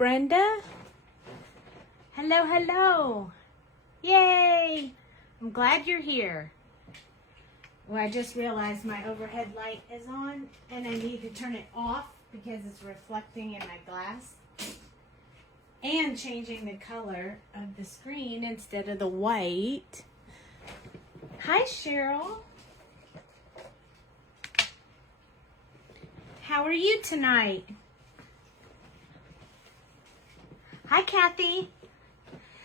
Brenda. Hello, hello. Yay! I'm glad you're here. Well, I just realized my overhead light is on and I need to turn it off because it's reflecting in my glass and changing the color of the screen instead of the white. Hi, Cheryl. How are you tonight? Hi, Kathy.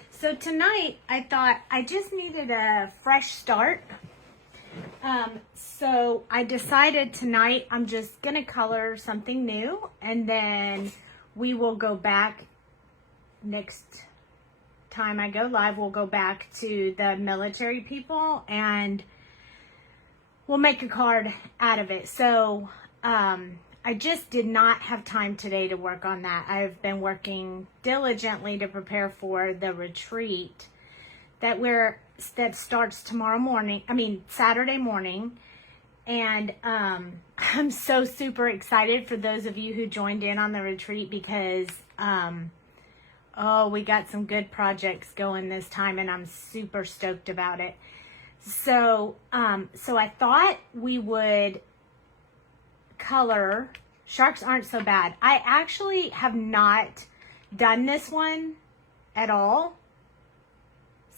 So tonight, I thought I just needed a fresh start. So I decided tonight I'm just going to color something new, and then we will go back next time I go live. We'll go back to the military people and we'll make a card out of it. So I just did not have time today to work on that. I've been working diligently to prepare for the retreat that starts tomorrow morning. Saturday morning. And I'm so super excited for those of you who joined in on the retreat because we got some good projects going this time and I'm super stoked about it. So I thought we would color Sharks Aren't So Bad. I actually have not done this one at all.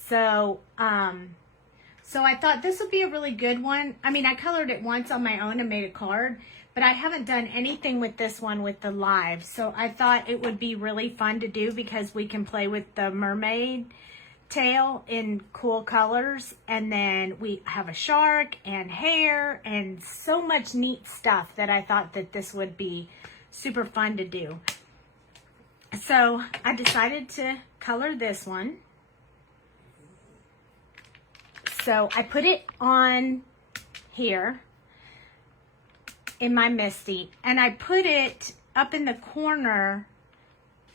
So I thought this would be a really good one. I colored it once on my own and made a card, but I haven't done anything with this one with the live. So I thought it would be really fun to do because we can play with the mermaid tail in cool colors, and then we have a shark and hair and so much neat stuff that I thought that this would be super fun to do. So I decided to color this one. So I put it on here in my Misty, and I put it up in the corner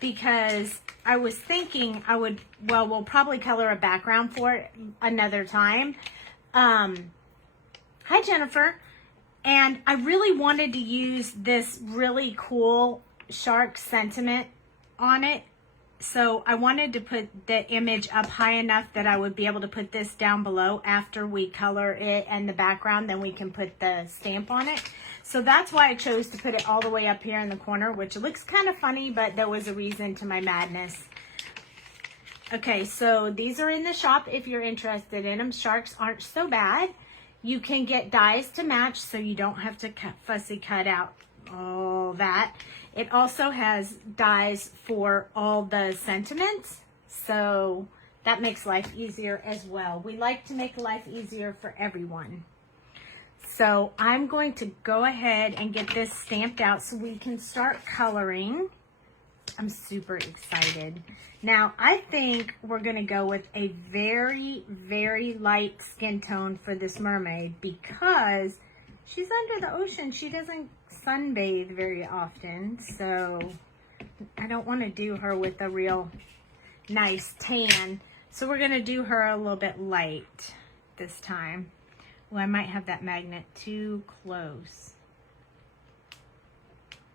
because I was thinking we'll probably color a background for it another time. Hi, Jennifer. And I really wanted to use this really cool shark sentiment on it. So I wanted to put the image up high enough that I would be able to put this down below after we color it and the background, then we can put the stamp on it. So that's why I chose to put it all the way up here in the corner, which looks kind of funny, but there was a reason to my madness. Okay, so these are in the shop if you're interested in them. Sharks Aren't So Bad. You can get dies to match so you don't have to fussy cut out all that. It also has dies for all the sentiments, so that makes life easier as well. We like to make life easier for everyone. So I'm going to go ahead and get this stamped out so we can start coloring. I'm super excited. Now, I think we're going to go with a very, very light skin tone for this mermaid because she's under the ocean. She doesn't sunbathe very often, so I don't want to do her with a real nice tan. So we're going to do her a little bit light this time. Well, I might have that magnet too close.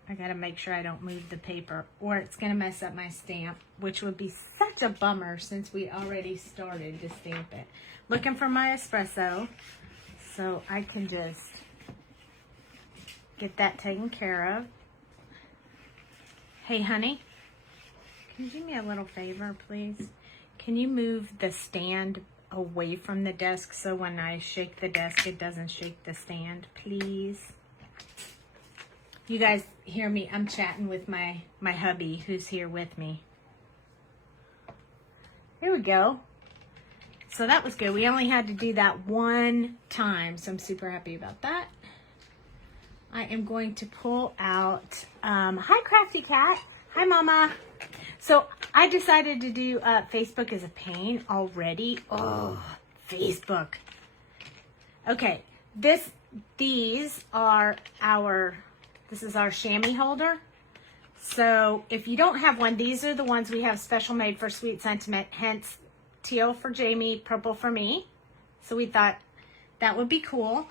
I got to make sure I don't move the paper or it's going to mess up my stamp, which would be such a bummer since we already started to stamp it. Looking for my espresso so I can just get that taken care of. Hey, honey, can you do me a little favor, please? Can you move the stand away from the desk so when I shake the desk, it doesn't shake the stand, please? You guys hear me? I'm chatting with my hubby who's here with me. Here we go. So that was good. We only had to do that one time, so I'm super happy about that. I am going to pull out, hi Crafty Cat, hi Mama. So I decided to do Facebook is a pain already. Oh, Facebook. Okay, these are this is our chamois holder. So if you don't have one, these are the ones we have special made for Sweet Sentiment, hence teal for Jamie, purple for me. So we thought that would be cool.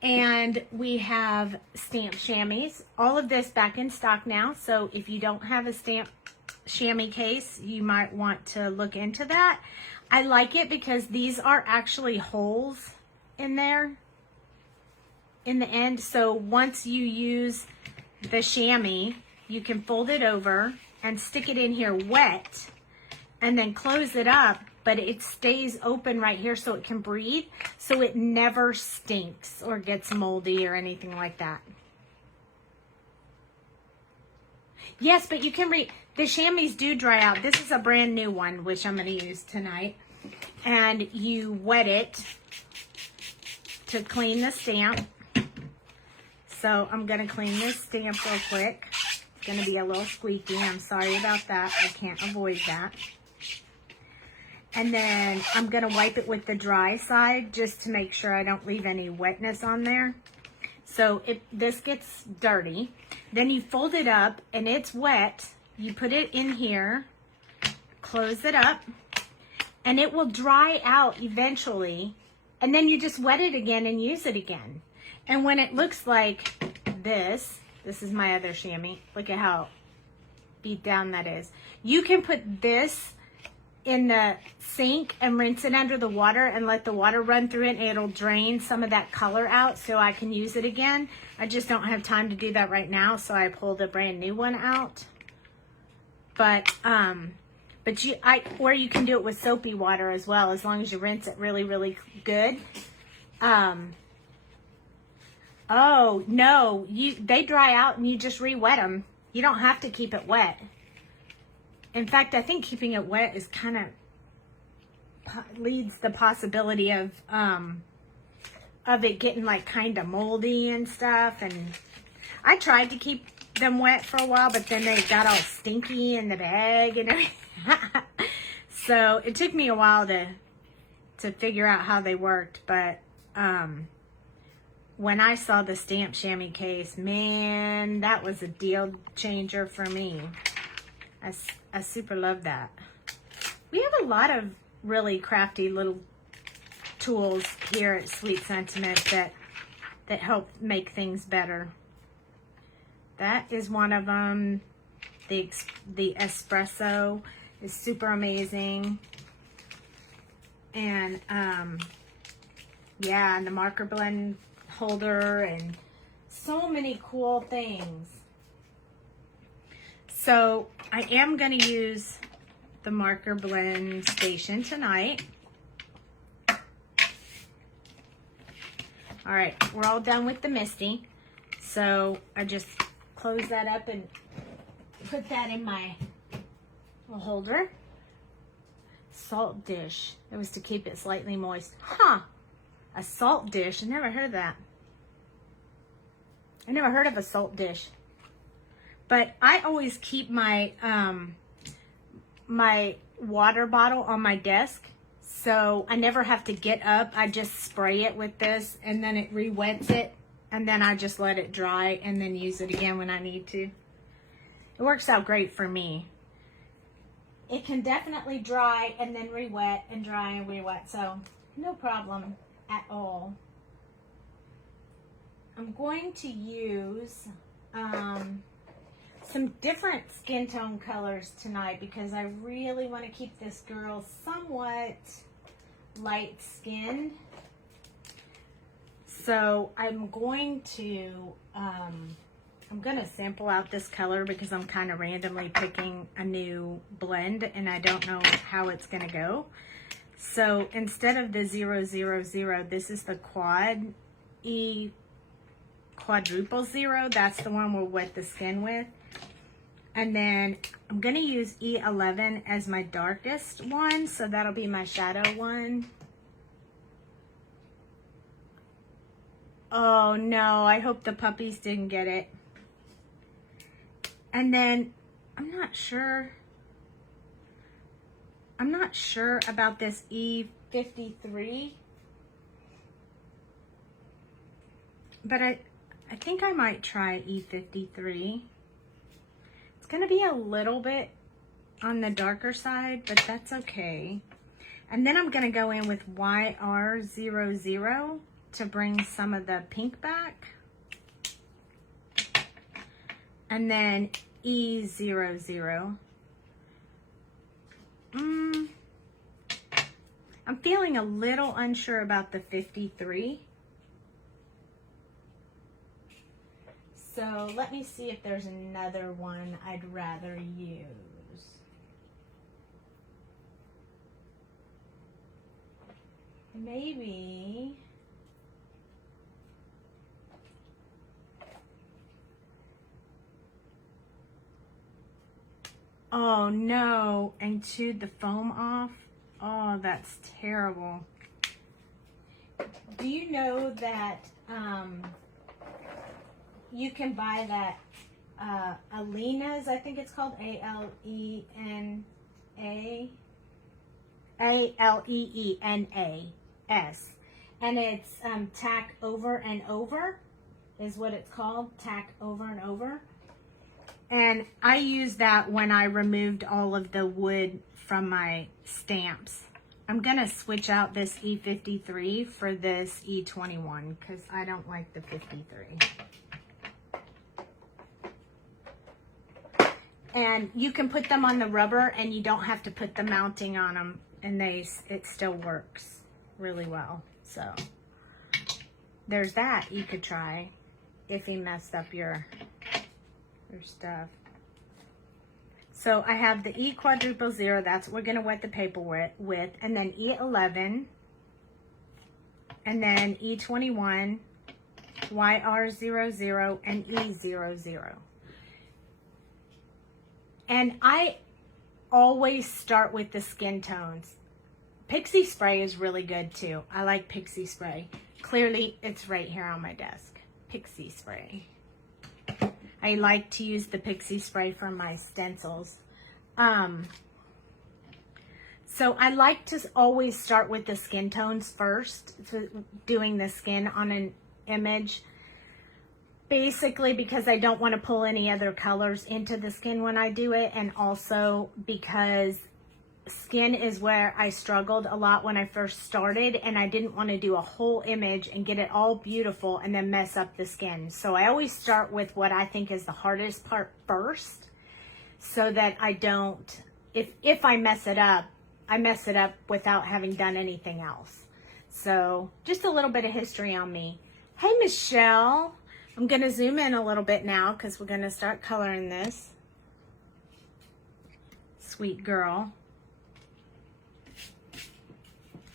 And we have stamped chamois. All of this back in stock now. So if you don't have a stamp chamois case, you might want to look into that. I like it because these are actually holes in there in the end. So once you use the chamois, you can fold it over and stick it in here wet and then close it up, but it stays open right here so it can breathe, so it never stinks or gets moldy or anything like that. Yes, but you can the chamois do dry out. This is a brand new one, which I'm going to use tonight. And you wet it to clean the stamp. So I'm going to clean this stamp real quick. It's going to be a little squeaky. I'm sorry about that. I can't avoid that. And then I'm going to wipe it with the dry side just to make sure I don't leave any wetness on there. So if this gets dirty, then you fold it up and it's wet. You put it in here, close it up, and it will dry out eventually. And then you just wet it again and use it again. And when it looks like this is my other chamois. Look at how beat down that is. You can put this in the sink and rinse it under the water and let the water run through it, and it'll drain some of that color out so I can use it again. I just don't have time to do that right now, so I pulled a brand new one out. But or you can do it with soapy water as well, as long as you rinse it really, really good. Oh, no, they dry out and you just re-wet them. You don't have to keep it wet. In fact, I think keeping it wet is kind of leads the possibility of it getting like kind of moldy and stuff. And I tried to keep them wet for a while, but then they got all stinky in the bag and everything. So it took me a while to figure out how they worked. But when I saw the stamp chamois case, man, that was a deal changer for me. I super love that. We have a lot of really crafty little tools here at Sweet Sentiment that help make things better. That is one of them. The espresso is super amazing. And yeah, and the marker blend holder and so many cool things. So I am going to use the marker blend station tonight. All right, we're all done with the Misty. So I just close that up and put that in my little holder. Salt dish. It was to keep it slightly moist. Huh. A salt dish. I never heard of that. I never heard of a salt dish. But I always keep my my water bottle on my desk, so I never have to get up. I just spray it with this, and then it re-wets it, and then I just let it dry, and then use it again when I need to. It works out great for me. It can definitely dry and then re-wet and dry and re-wet, so no problem at all. I'm going to use some different skin tone colors tonight because I really want to keep this girl somewhat light skinned. So I'm going to sample out this color because I'm kind of randomly picking a new blend and I don't know how it's going to go. So instead of the 000, this is the quadruple 0. That's the one we'll wet the skin with. And then I'm going to use E11 as my darkest one, so that'll be my shadow one. Oh no, I hope the puppies didn't get it. And then I'm not sure about this E53, but I think I might try E53. It's going to be a little bit on the darker side, but that's okay. And then I'm going to go in with YR00 to bring some of the pink back. And then E00. I'm feeling a little unsure about the 53. So let me see if there's another one I'd rather use. Maybe. Oh no, and chewed the foam off. Oh, that's terrible. Do you know that you can buy that Alena's, I think it's called Alena's, and it's tack over and over is what it's called, tack over and over. And I used that when I removed all of the wood from my stamps. I'm gonna switch out this E53 for this E21 because I don't like the 53. And you can put them on the rubber and you don't have to put the mounting on them, and it still works really well. So there's that you could try if you messed up your stuff. So I have the E quadruple 0, that's what we're going to wet the paper with, and then E11, and then E21, YR00, and E00. And I always start with the skin tones. Pixie spray is really good too. I like pixie spray. Clearly, it's right here on my desk. Pixie spray. I like to use the pixie spray for my stencils. So I like to always start with the skin tones first, doing the skin on an image. Basically because I don't want to pull any other colors into the skin when I do it, and also because skin is where I struggled a lot when I first started, and I didn't want to do a whole image and get it all beautiful and then mess up the skin. So I always start with what I think is the hardest part first, so that I don't, if I mess it up, I mess it up without having done anything else. So just a little bit of history on me. Hey, Michelle. I'm going to zoom in a little bit now because we're going to start coloring this. Sweet girl.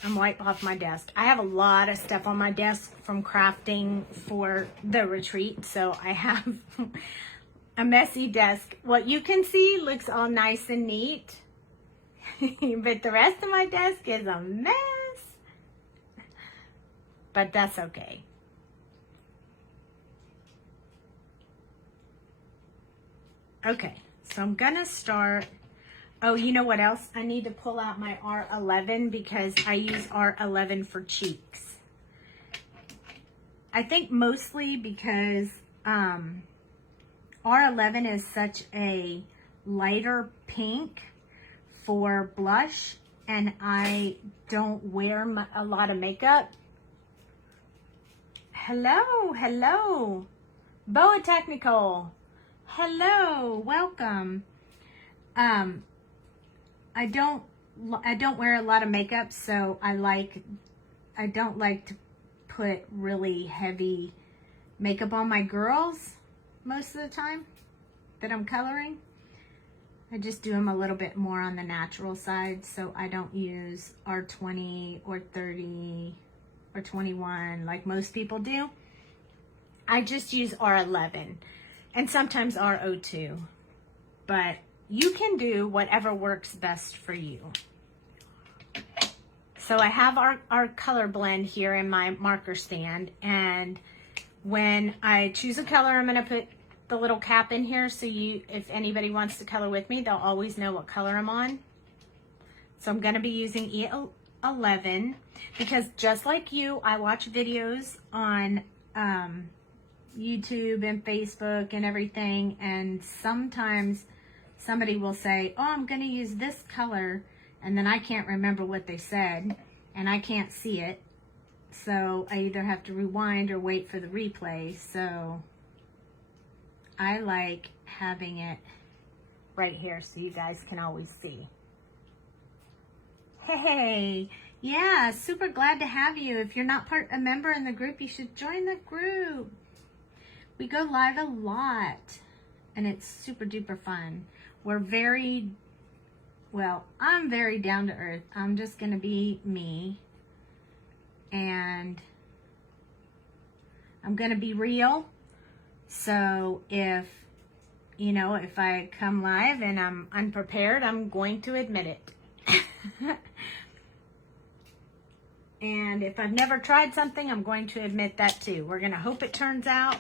I'm wiping off my desk. I have a lot of stuff on my desk from crafting for the retreat, so I have a messy desk. What you can see looks all nice and neat, but the rest of my desk is a mess. But that's okay. Okay, so I'm gonna start. Oh, you know what else? I need to pull out my R11 because I use R11 for cheeks. I think mostly because R11 is such a lighter pink for blush, and I don't wear a lot of makeup. Hello, hello, Boa Technical. Hello, welcome. I don't wear a lot of makeup, so I don't like to put really heavy makeup on my girls most of the time that I'm coloring. I just do them a little bit more on the natural side, so I don't use R20 or 30 or 21 like most people do. I just use R11 and sometimes R02, but you can do whatever works best for you. So I have our color blend here in my marker stand, and when I choose a color, I'm gonna put the little cap in here so if anybody wants to color with me, they'll always know what color I'm on. So I'm gonna be using E11 because just like you, I watch videos on YouTube and Facebook and everything, and sometimes somebody will say, oh, I'm going to use this color, and then I can't remember what they said, and I can't see it, so I either have to rewind or wait for the replay. So I like having it right here so you guys can always see. Hey, yeah, super glad to have you. If you're not a member in the group, you should join the group. We go live a lot, and it's super duper fun. We're very, well, I'm very down to earth. I'm just going to be me, and I'm going to be real. So if, you know, if I come live and I'm unprepared, I'm going to admit it. And if I've never tried something, I'm going to admit that too. We're going to hope it turns out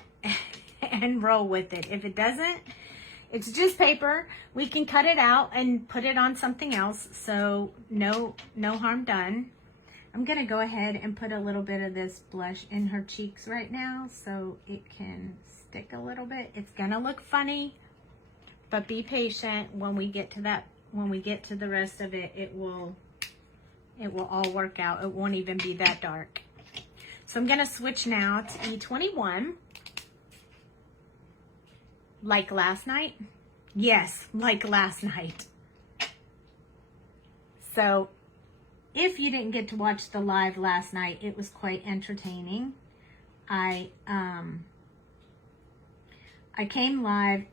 and roll with it. If it doesn't, it's just paper. We can cut it out and put it on something else. So no harm done. I'm going to go ahead and put a little bit of this blush in her cheeks right now so it can stick a little bit. It's going to look funny, but be patient. When we get to that, when we get to the rest of it, it will all work out. It won't even be that dark. So I'm going to switch now to E21. Like last night? Yes, like last night. So if you didn't get to watch the live last night, it was quite entertaining. I came live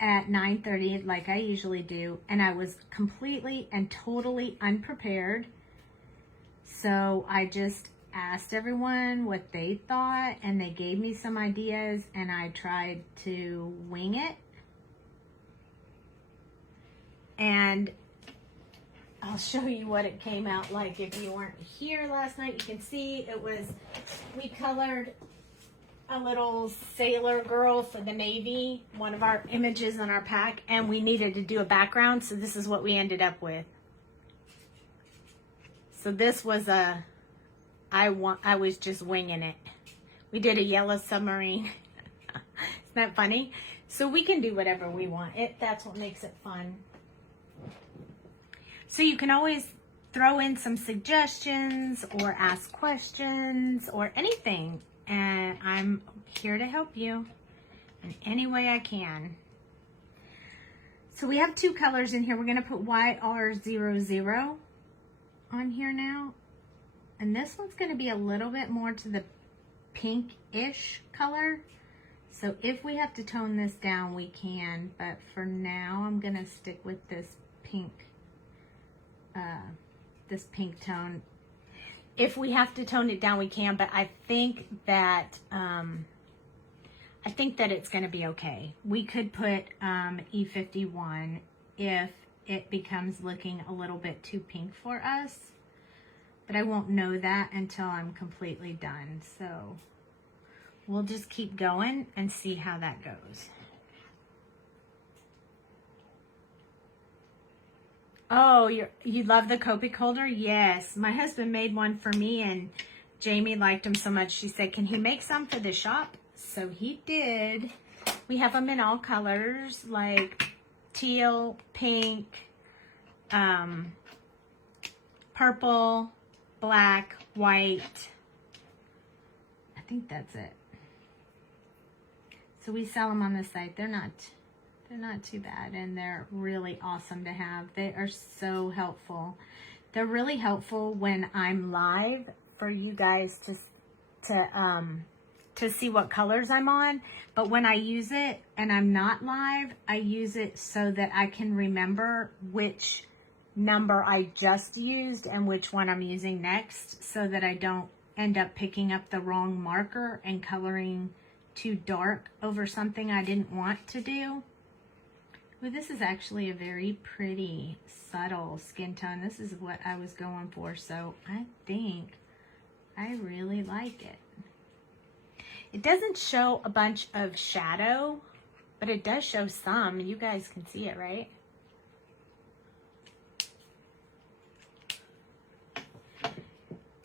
at 9:30 like I usually do, and I was completely and totally unprepared. So I just asked everyone what they thought, and they gave me some ideas, and I tried to wing it. And I'll show you what it came out like. If you weren't here last night, you can see it was, we colored a little sailor girl for the Navy, one of our images on our pack, and we needed to do a background, so this is what we ended up with. So this was I was just winging it. We did a yellow submarine. Isn't that funny? So we can do whatever we want. That's what makes it fun. So you can always throw in some suggestions or ask questions or anything. And I'm here to help you in any way I can. So we have two colors in here. We're going to put YR00 on here now. And this one's going to be a little bit more to the pink-ish color. So if we have to tone this down, we can. But for now, I'm going to stick with this pink tone. If we have to tone it down, we can. But I think that it's going to be okay. We could put E51 if it becomes looking a little bit too pink for us. But I won't know that until I'm completely done. So we'll just keep going and see how that goes. Oh, you love the copic holder? Yes. My husband made one for me, and Jamie liked them so much. She said, can he make some for the shop? So he did. We have them in all colors, like teal, pink, purple, black, white. I think that's it. So we sell them on the site. They're not too bad, and they're really awesome to have. They are so helpful. They're really helpful when I'm live for you guys to see what colors I'm on. But when I use it and I'm not live, I use it so that I can remember which number I just used and which one I'm using next, so that I don't end up picking up the wrong marker and coloring too dark over something I didn't want to do. Well, this is actually a very pretty, subtle skin tone. This is what I was going for, so I think I really like it. It doesn't show a bunch of shadow, but it does show some. You guys can see it, right?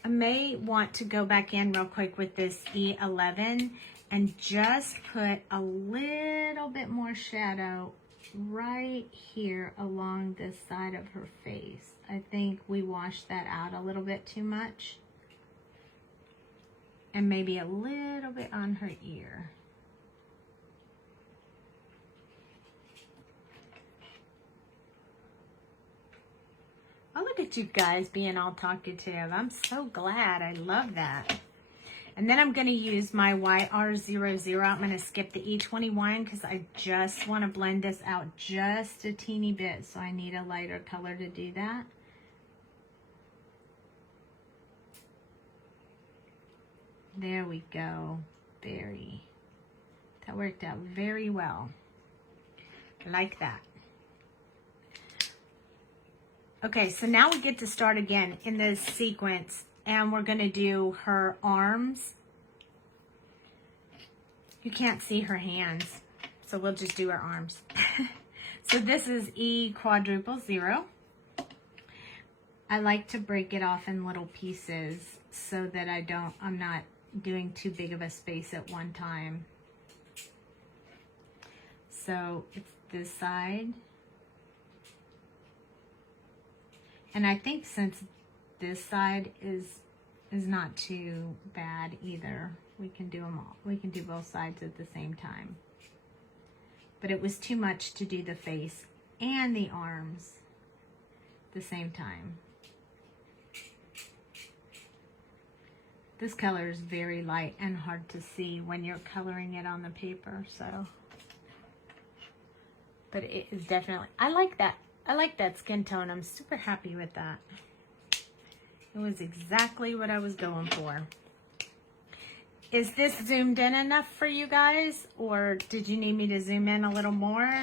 I may want to go back in real quick with this E11 and just put a little bit more shadow right here along this side of her face. I think we washed that out a little bit too much. And maybe a little bit on her ear. Oh, look at you guys being all talkative. I'm so glad. I love that. And then I'm going to use my YR00. I'm going to skip the E21 because I just want to blend this out just a teeny bit. So I need a lighter color to do that. There we go. That worked out very well. Like that. Okay, so now we get to start again in this sequence. And we're going to do her arms. You can't see her hands, so we'll just do her arms. So this is E_0. I like to break it off in little pieces so that I'm not doing too big of a space at one time. So it's this side. And I think since this side is not too bad either, we can do them all. We can do both sides at the same time. But it was too much to do the face and the arms at the same time. This color is very light and hard to see when you're coloring it on the paper, so. But it is definitely, I like that skin tone. I'm super happy with that. It was exactly what I was going for. Is this zoomed in enough for you guys? Or did you need me to zoom in a little more?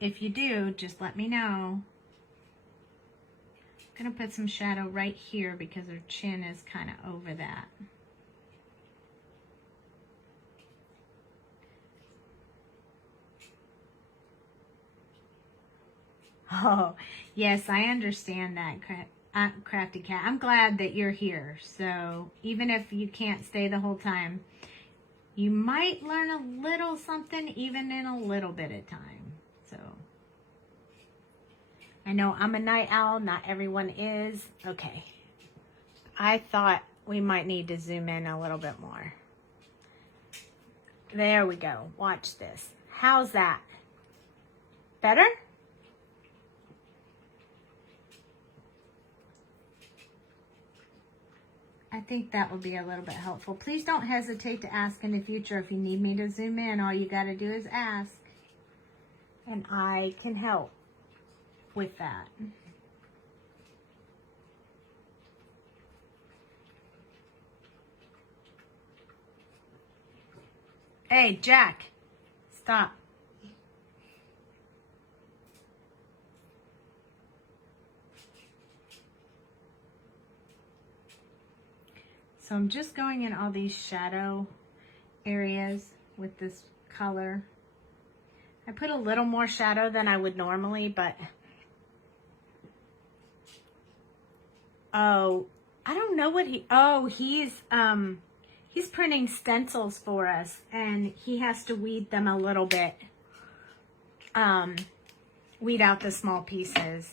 If you do, just let me know. I'm going to put some shadow right here because her chin is kind of over that. Oh, yes, I understand that, Crafty Cat. I'm glad that you're here. So even if you can't stay the whole time, you might learn a little something even in a little bit of time. So I know I'm a night owl. Not everyone is. Okay. I thought we might need to zoom in a little bit more. There we go. Watch this. How's that? Better? I think that will be a little bit helpful. Please don't hesitate to ask in the future if you need me to zoom in. All you got to do is ask, and I can help with that. Hey, Jack, stop. So I'm just going in all these shadow areas with this color. I put a little more shadow than I would normally, but oh, I don't know what he's printing stencils for us, and he has to weed them a little bit. Weed out the small pieces.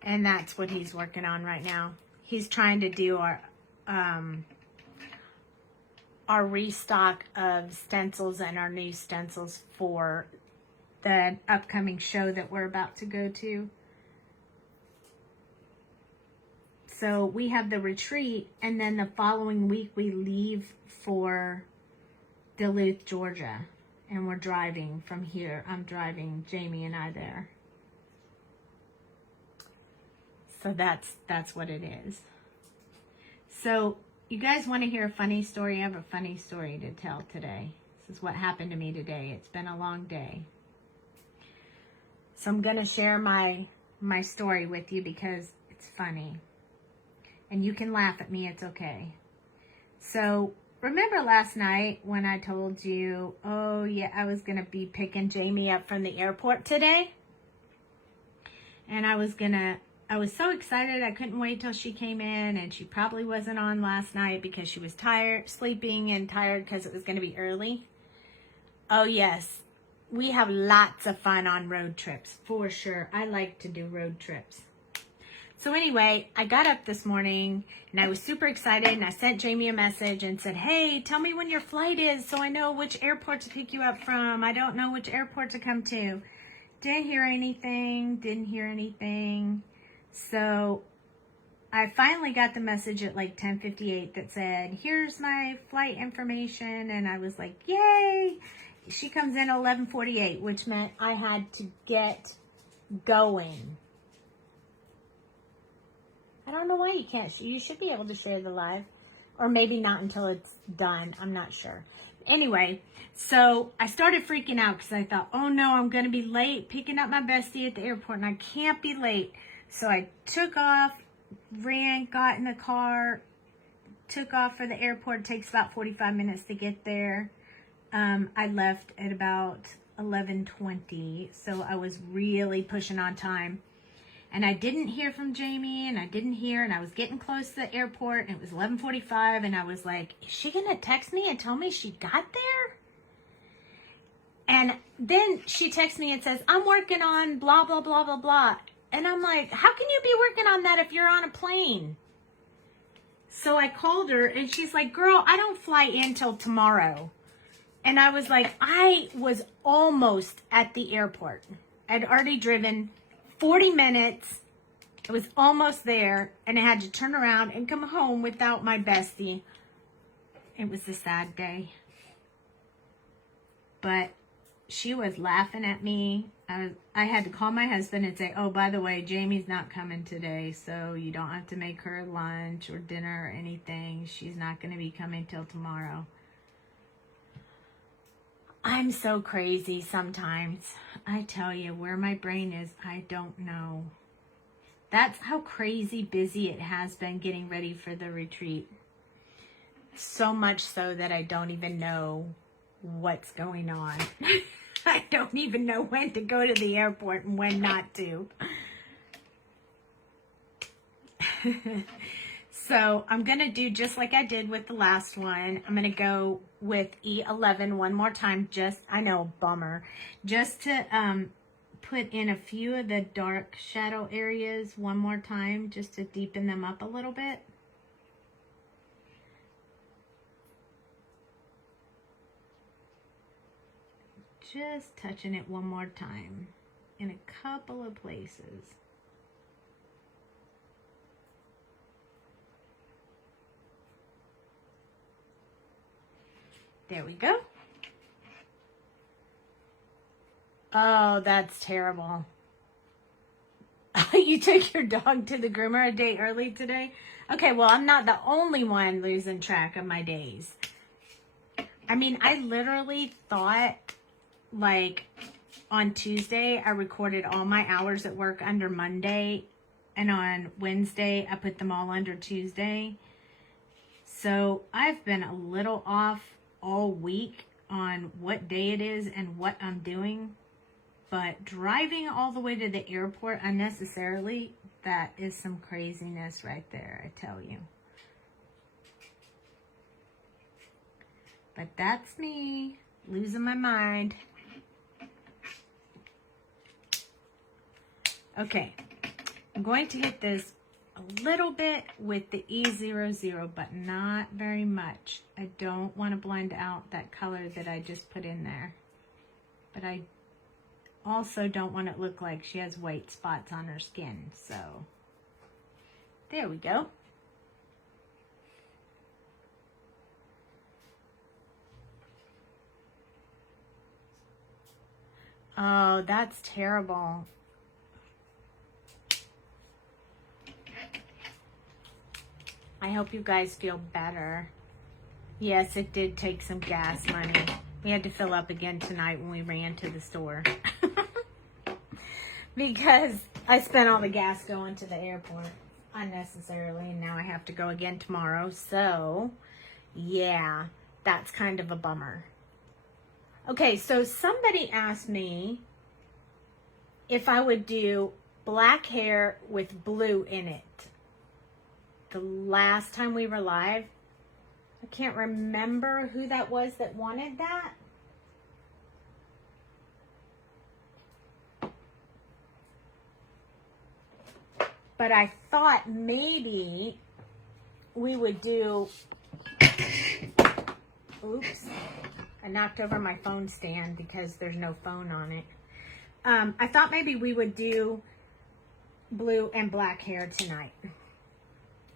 And that's what he's working on right now. He's trying to do our restock of stencils and our new stencils for the upcoming show that we're about to go to. So we have the retreat, and then the following week we leave for Duluth, Georgia, and we're driving from here. I'm driving, Jamie and I there. So that's what it is. So you guys want to hear a funny story? I have a funny story to tell today. This is what happened to me today. It's been a long day. So I'm going to share my story with you because it's funny. And you can laugh at me, it's okay. So remember last night when I told you, oh yeah, I was going to be picking Jamie up from the airport today? And I was so excited. I couldn't wait till she came in, and she probably wasn't on last night because she was tired, sleeping and tired because it was going to be early. Oh yes, we have lots of fun on road trips, for sure. I like to do road trips. So anyway, I got up this morning and I was super excited, and I sent Jamie a message and said, hey, tell me when your flight is so I know which airport to pick you up from. I don't know which airport to come to. didn't hear anything. So I finally got the message at like 10:58 that said, here's my flight information. And I was like, yay. She comes in at 11:48, which meant I had to get going. I don't know why you can't. You should be able to share the live. Or maybe not until it's done. I'm not sure. Anyway, so I started freaking out because I thought, oh no, I'm going to be late picking up my bestie at the airport and I can't be late. So I took off, ran, got in the car, took off for the airport. It takes about 45 minutes to get there. I left at about 11:20, so I was really pushing on time. And I didn't hear from Jamie, and I was getting close to the airport, and it was 11:45, and I was like, is she going to text me and tell me she got there? And then she texts me and says, I'm working on blah, blah, blah, blah, blah. And I'm like, how can you be working on that if you're on a plane? So I called her, and she's like, girl, I don't fly in till tomorrow. And I was like, I was almost at the airport. I'd already driven 40 minutes. I was almost there, and I had to turn around and come home without my bestie. It was a sad day. But she was laughing at me. I had to call my husband and say, oh, by the way, Jamie's not coming today, so you don't have to make her lunch or dinner or anything. She's not going to be coming till tomorrow. I'm so crazy sometimes. I tell you, where my brain is, I don't know. That's how crazy busy it has been getting ready for the retreat. So much so that I don't even know what's going on. I don't even know when to go to the airport and when not to. So I'm going to do just like I did with the last one. I'm going to go with E11 one more time. I know, bummer. Just to put in a few of the dark shadow areas one more time, just to deepen them up a little bit. Just touching it one more time in a couple of places. There we go. Oh, that's terrible. You took your dog to the groomer a day early today? Okay, well, I'm not the only one losing track of my days. I mean, I literally thought, like, on Tuesday, I recorded all my hours at work under Monday, and on Wednesday, I put them all under Tuesday. So I've been a little off all week on what day it is and what I'm doing, but driving all the way to the airport unnecessarily, that is some craziness right there, I tell you. But that's me losing my mind. Okay, I'm going to hit this a little bit with the E00, but not very much. I don't want to blend out that color that I just put in there. But I also don't want it to look like she has white spots on her skin. So, there we go. Oh, that's terrible. I hope you guys feel better. Yes, it did take some gas money. We had to fill up again tonight when we ran to the store. Because I spent all the gas going to the airport unnecessarily, and now I have to go again tomorrow. So, yeah, that's kind of a bummer. Okay, so somebody asked me if I would do black hair with blue in it. The last time we were live, I can't remember who that was that wanted that. But I thought maybe we would do, oops, I knocked over my phone stand because there's no phone on it. I thought maybe we would do blue and black hair tonight.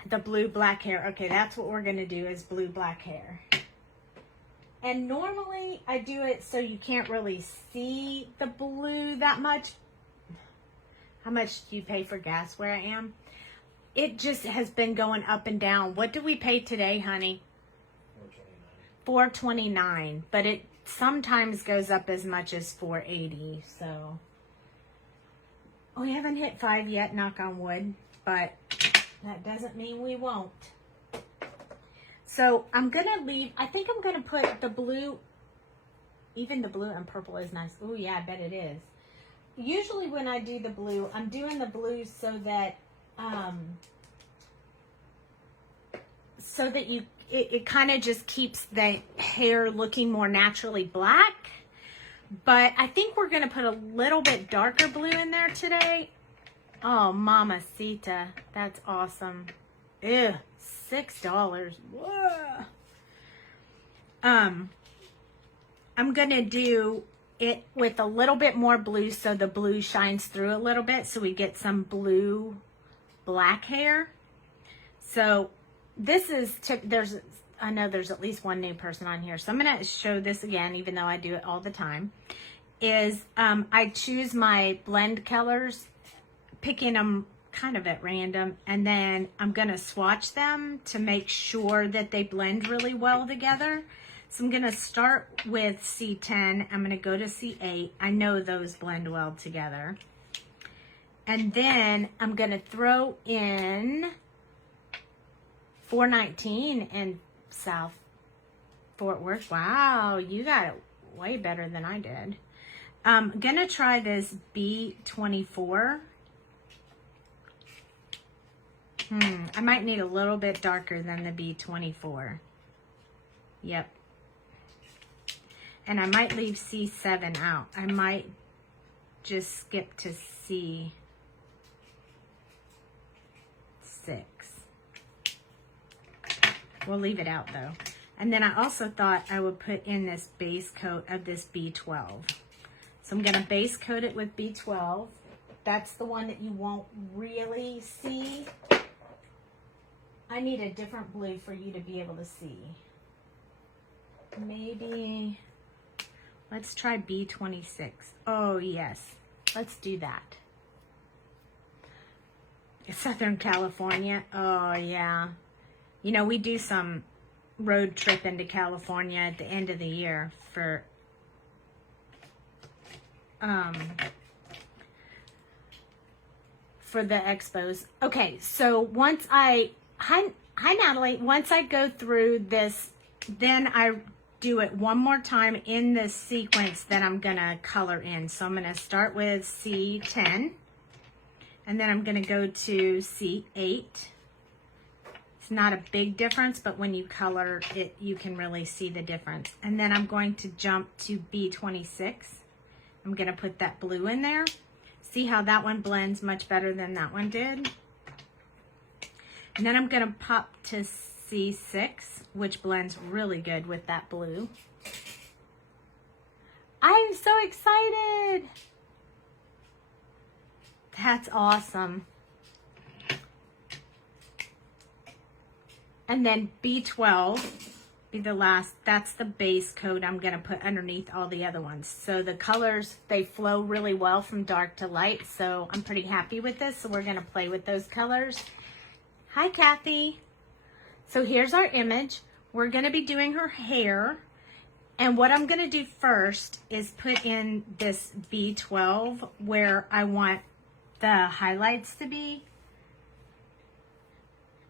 The blue black hair. Okay, that's what we're gonna do, is blue black hair. And normally I do it so you can't really see the blue that much. How much do you pay for gas where I am? It just has been going up and down. What do we pay today, honey? $4.29. But it sometimes goes up as much as $4.80. So we haven't hit 5 yet, knock on wood, but that doesn't mean we won't. So I'm gonna leave, I think I'm gonna put the blue, even the blue and purple is nice. Oh yeah, I bet it is. Usually when I do the blue, I'm doing the blue so that it kind of just keeps the hair looking more naturally black. But I think we're going to put a little bit darker blue in there today. Oh, mamacita. That's awesome. Ew, $6. Whoa. I'm going to do it with a little bit more blue so the blue shines through a little bit so we get some blue black hair. So this is, I know there's at least one new person on here, so I'm going to show this again, even though I do it all the time, is I choose my blend colors, picking them kind of at random, and then I'm going to swatch them to make sure that they blend really well together. So I'm going to start with C10. I'm going to go to C8. I know those blend well together. And then I'm going to throw in 419 and South Fort Worth. Wow, you got it way better than I did. I'm going to try this B24. I might need a little bit darker than the B24. Yep. And I might leave C7 out. I might just skip to C6. We'll leave it out though. And then I also thought I would put in this base coat of this B12. So I'm going to base coat it with B12. That's the one that you won't really see. I need a different blue for you to be able to see. Maybe, let's try B26. Oh yes, let's do that. Southern California, oh yeah. You know, we do some road trip into California at the end of the year for the expos. Okay, so once hi Natalie, once I go through this, then I do it one more time in this sequence that I'm gonna color in. So I'm gonna start with C10, and then I'm gonna go to C8. It's not a big difference, but when you color it, you can really see the difference. And then I'm going to jump to B26. I'm gonna put that blue in there. See how that one blends much better than that one did? And then I'm gonna pop to C6, which blends really good with that blue. I'm so excited. That's awesome. And then B12 be the last, that's the base coat I'm gonna put underneath all the other ones. So the colors, they flow really well from dark to light, so I'm pretty happy with this. So we're gonna play with those colors. Hi, Kathy. So here's our image. We're gonna be doing her hair. And what I'm gonna do first is put in this B12 where I want the highlights to be.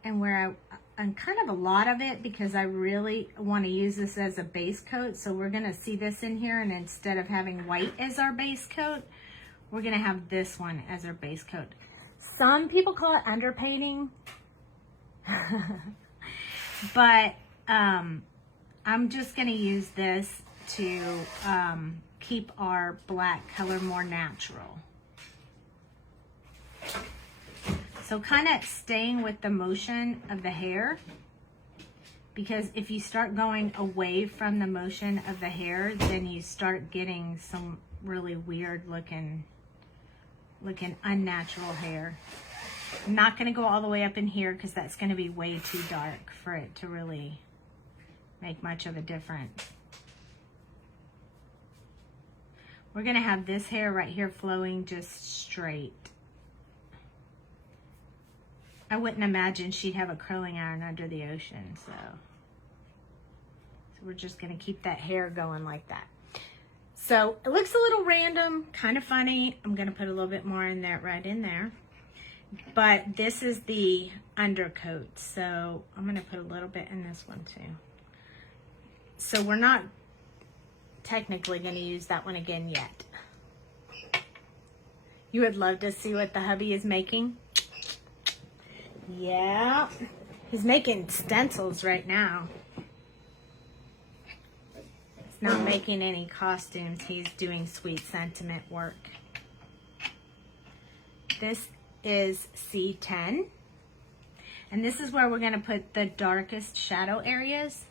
And where and kind of a lot of it, because I really want to use this as a base coat. So we're gonna see this in here, and instead of having white as our base coat, we're gonna have this one as our base coat. Some people call it underpainting. But I'm just going to use this to keep our black color more natural. So kind of staying with the motion of the hair, because if you start going away from the motion of the hair, then you start getting some really weird looking unnatural hair. I'm not going to go all the way up in here because that's going to be way too dark for it to really make much of a difference. We're going to have this hair right here flowing just straight. I wouldn't imagine she'd have a curling iron under the ocean, so we're just going to keep that hair going like that. So it looks a little random, kind of funny. I'm going to put a little bit more in there, right in there. But this is the undercoat, so I'm going to put a little bit in this one too. So we're not technically going to use that one again yet. You would love to see what the hubby is making. Yeah, he's making stencils right now. He's not making any costumes. He's doing sweet sentiment work. This is C10. And this is where we're going to put the darkest shadow areas.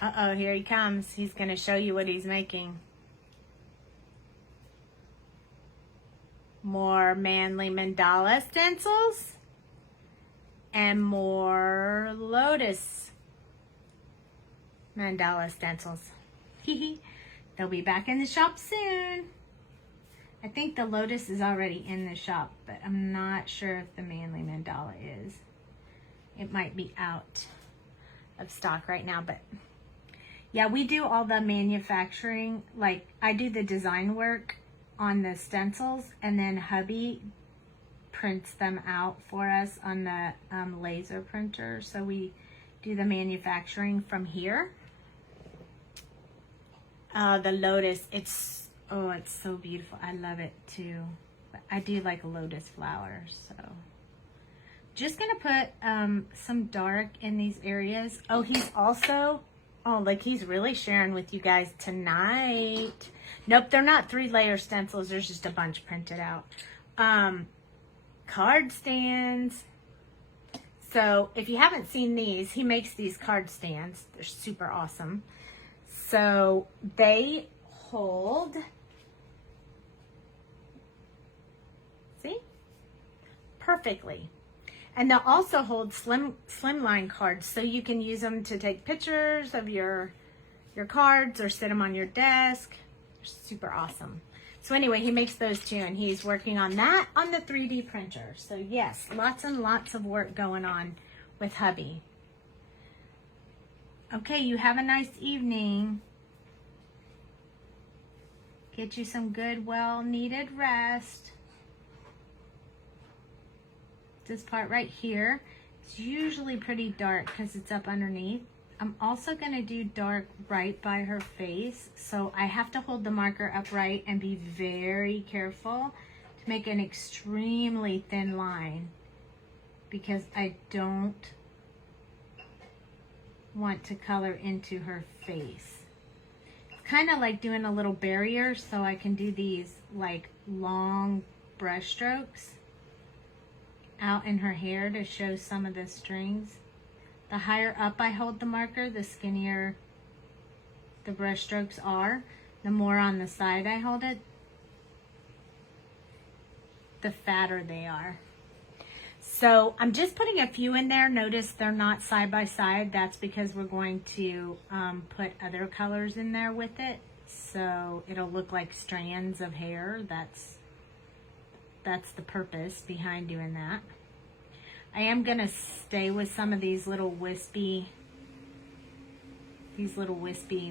Uh-oh, here he comes. He's going to show you what he's making. More manly mandala stencils. And more lotus mandala stencils. They'll be back in the shop soon. I think the lotus is already in the shop, but I'm not sure if the manly mandala is. It might be out of stock right now, but yeah, we do all the manufacturing. Like, I do the design work on the stencils, and then hubby prints them out for us on the laser printer. So we do the manufacturing from here. The lotus, it's so beautiful. I love it too. But I do like lotus flowers, so just gonna put some dark in these areas. Oh, he's also, like he's really sharing with you guys tonight. Nope, they're not 3-layer stencils. There's just a bunch printed out. Card stands. So if you haven't seen these, he makes these card stands. They're super awesome. So they hold, see, perfectly. And they'll also hold slimline cards, so you can use them to take pictures of your cards or sit them on your desk. They're super awesome. So anyway, he makes those too, and he's working on that on the 3D printer. So yes, lots and lots of work going on with hubby. Okay, you have a nice evening. Get you some good, well-needed rest. This part right here, it's usually pretty dark because it's up underneath. I'm also going to do dark right by her face, so I have to hold the marker upright and be very careful to make an extremely thin line because I don't want to color into her face. It's kind of like doing a little barrier, so I can do these like long brush strokes out in her hair to show some of the strings. The higher up I hold the marker, the skinnier the brush strokes are. The more on the side I hold it, the fatter they are. So I'm just putting a few in there. Notice they're not side by side. That's because we're going to put other colors in there with it. So it'll look like strands of hair. That's the purpose behind doing that. I am going to stay with some of these little wispy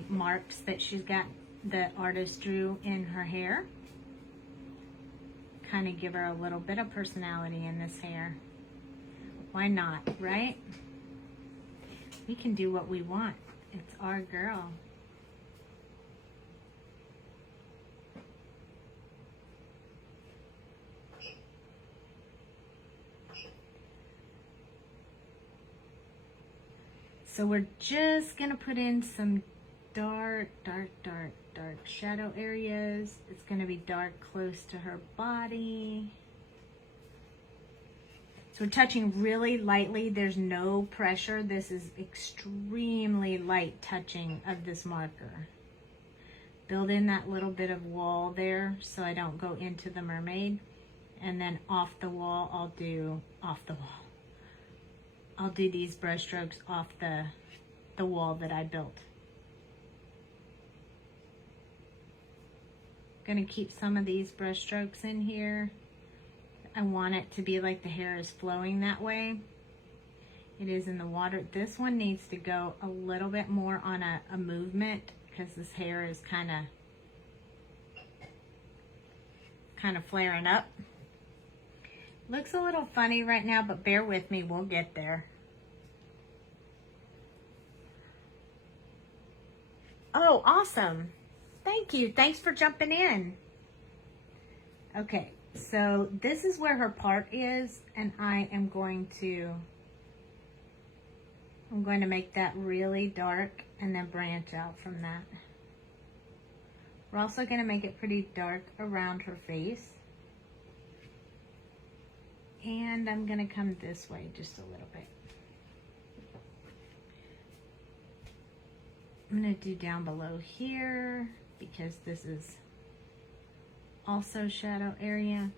marks that she's got, the artist drew in her hair. Kind of give her a little bit of personality in this hair. Why not, right? We can do what we want. It's our girl. So we're just gonna put in some dark shadow areas. It's gonna be dark close to her body. So we're touching really lightly. There's no pressure. This is extremely light touching of this marker. build in that little bit of wall there so I don't go into the mermaid. And then off the wall, I'll do these brush strokes off the wall that I built. Gonna keep some of these brush strokes in here. I want it to be like the hair is flowing that way. It is in the water. This one needs to go a little bit more on a movement because this hair is kind of flaring up. Looks a little funny right now, but bear with me, we'll get there. Oh, awesome. Thank you. Thanks for jumping in. Okay, so this is where her part is, and I'm going to make that really dark and then branch out from that. We're also going to make it pretty dark around her face. And I'm going to come this way just a little bit. I'm going to do down below here because this is also shadow area.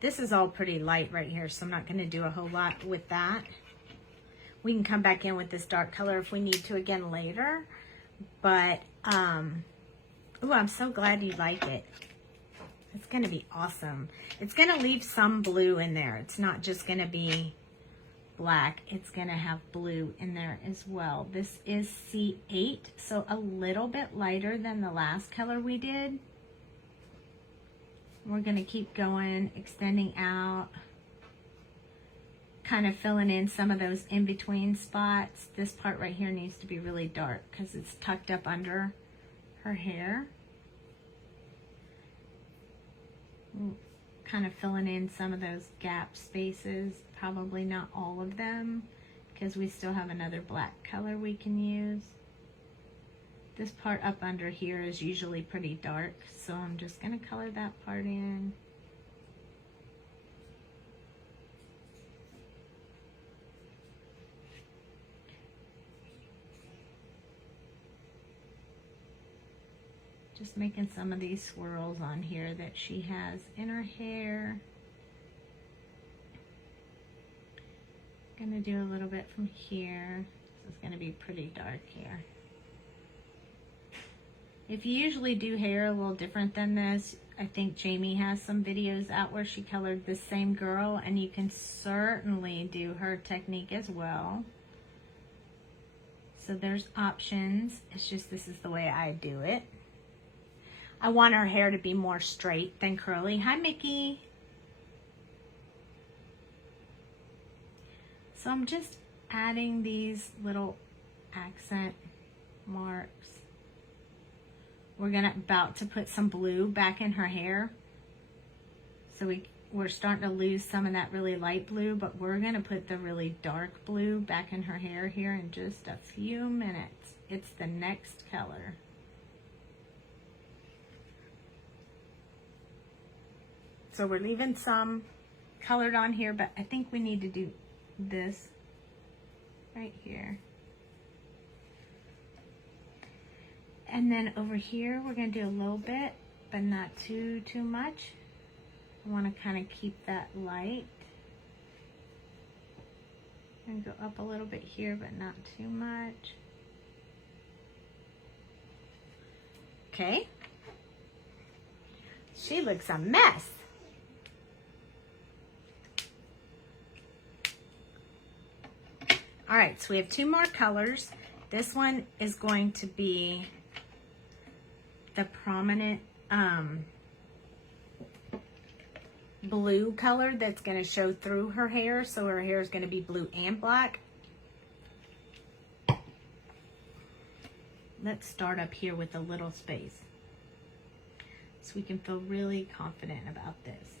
This is all pretty light right here, so I'm not going to do a whole lot with that. We can come back in with this dark color if we need to again later. But, ooh, I'm so glad you like it. It's going to be awesome. It's going to leave some blue in there. It's not just going to be black. It's going to have blue in there as well. This is C8, so a little bit lighter than the last color we did. We're going to keep going, extending out, kind of filling in some of those in-between spots. This part right here needs to be really dark because it's tucked up under her hair. Kind of filling in some of those gap spaces, probably not all of them because we still have another black color we can use. This part up under here is usually pretty dark, so I'm just going to color that part in. Just making some of these swirls on here that she has in her hair. Gonna do a little bit from here. This is gonna be pretty dark here. If you usually do hair a little different than this, I think Jamie has some videos out where she colored this same girl, and you can certainly do her technique as well. So there's options. It's just this is the way I do it. I want her hair to be more straight than curly. Hi, Mickey. So I'm just adding these little accent marks. We're about to put some blue back in her hair. So we're starting to lose some of that really light blue, but we're gonna put the really dark blue back in her hair here in just a few minutes. It's the next color. So we're leaving some colored on here, but I think we need to do this right here. And then over here, we're going to do a little bit, but not too much. I want to kind of keep that light. And go up a little bit here, but not too much. Okay. She looks a mess. All right, so we have two more colors. This one is going to be the prominent blue color that's going to show through her hair. So her hair is going to be blue and black. Let's start up here with a little space so we can feel really confident about this.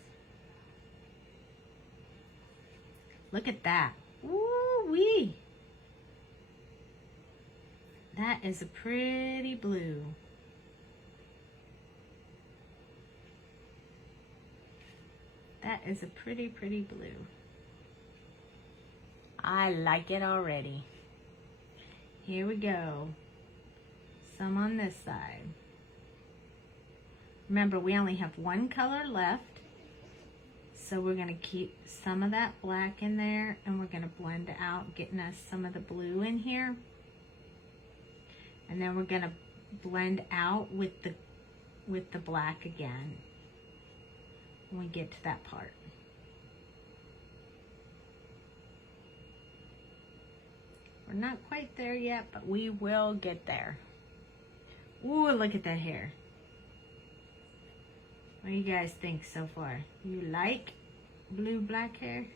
Look at that. Woo-wee. That is a pretty blue. That is a pretty blue. I like it already. Here we go. some on this side. Remember, we only have one color left, so we're going to keep some of that black in there, and we're going to blend out, getting us some of the blue in here. And then we're going to blend out with the black again when we get to that part. We're not quite there yet, but we will get there. Ooh, look at that hair. What do you guys think so far? You like blue black hair?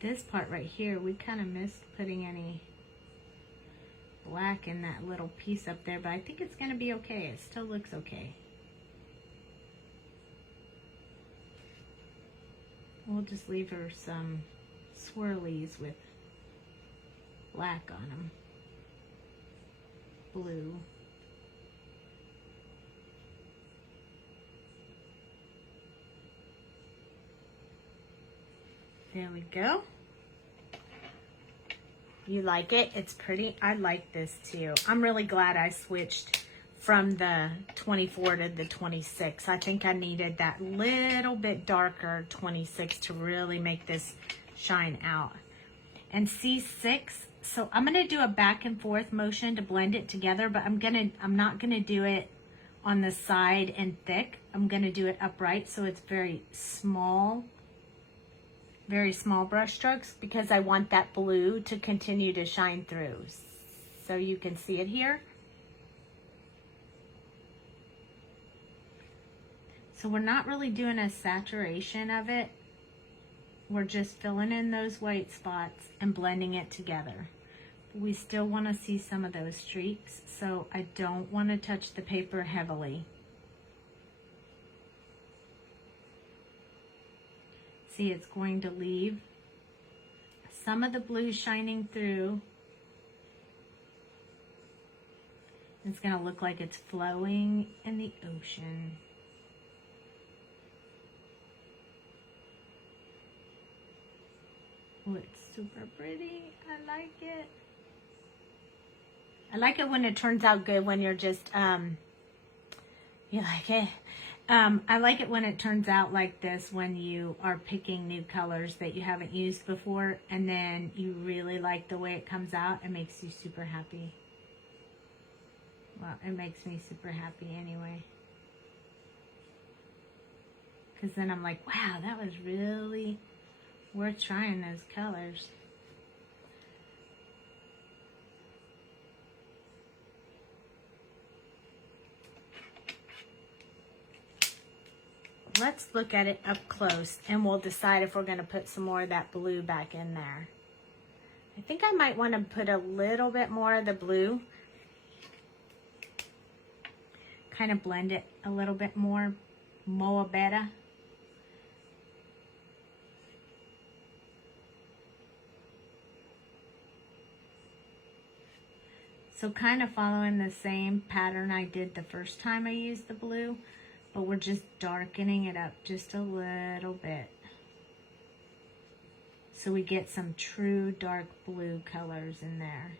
This part right here, we kind of missed putting any black in that little piece up there, but I think it's going to be okay. It still looks okay. We'll just leave her some swirlies with black on them. Blue. There we go. You like it? It's pretty. I like this too. I'm really glad I switched from the 24 to the 26. I think I needed that little bit darker 26 to really make this shine out. And C6, so I'm gonna do a back and forth motion to blend it together, but I'm not gonna do it on the side and thick. I'm gonna do it upright, so it's very small brush strokes, because I want that blue to continue to shine through. So you can see it here. So we're not really doing a saturation of it. We're just filling in those white spots and blending it together. We still want to see some of those streaks, so I don't want to touch the paper heavily. See, it's going to leave some of the blue shining through. It's going to look like it's flowing in the ocean. Oh, it's super pretty. I like it. I like it when it turns out good, when you're just, you like it? I like it when it turns out like this, when you are picking new colors that you haven't used before, and then you really like the way it comes out. It makes you super happy. Well, it makes me super happy anyway. Because then I'm like, wow, that was really worth trying those colors. Let's look at it up close, and we'll decide if we're going to put some more of that blue back in there. I think I might want to put a little bit more of the blue. Kind of blend it a little bit more. Better. So kind of following the same pattern I did the first time I used the blue, but we're just darkening it up just a little bit, so we get some true dark blue colors in there,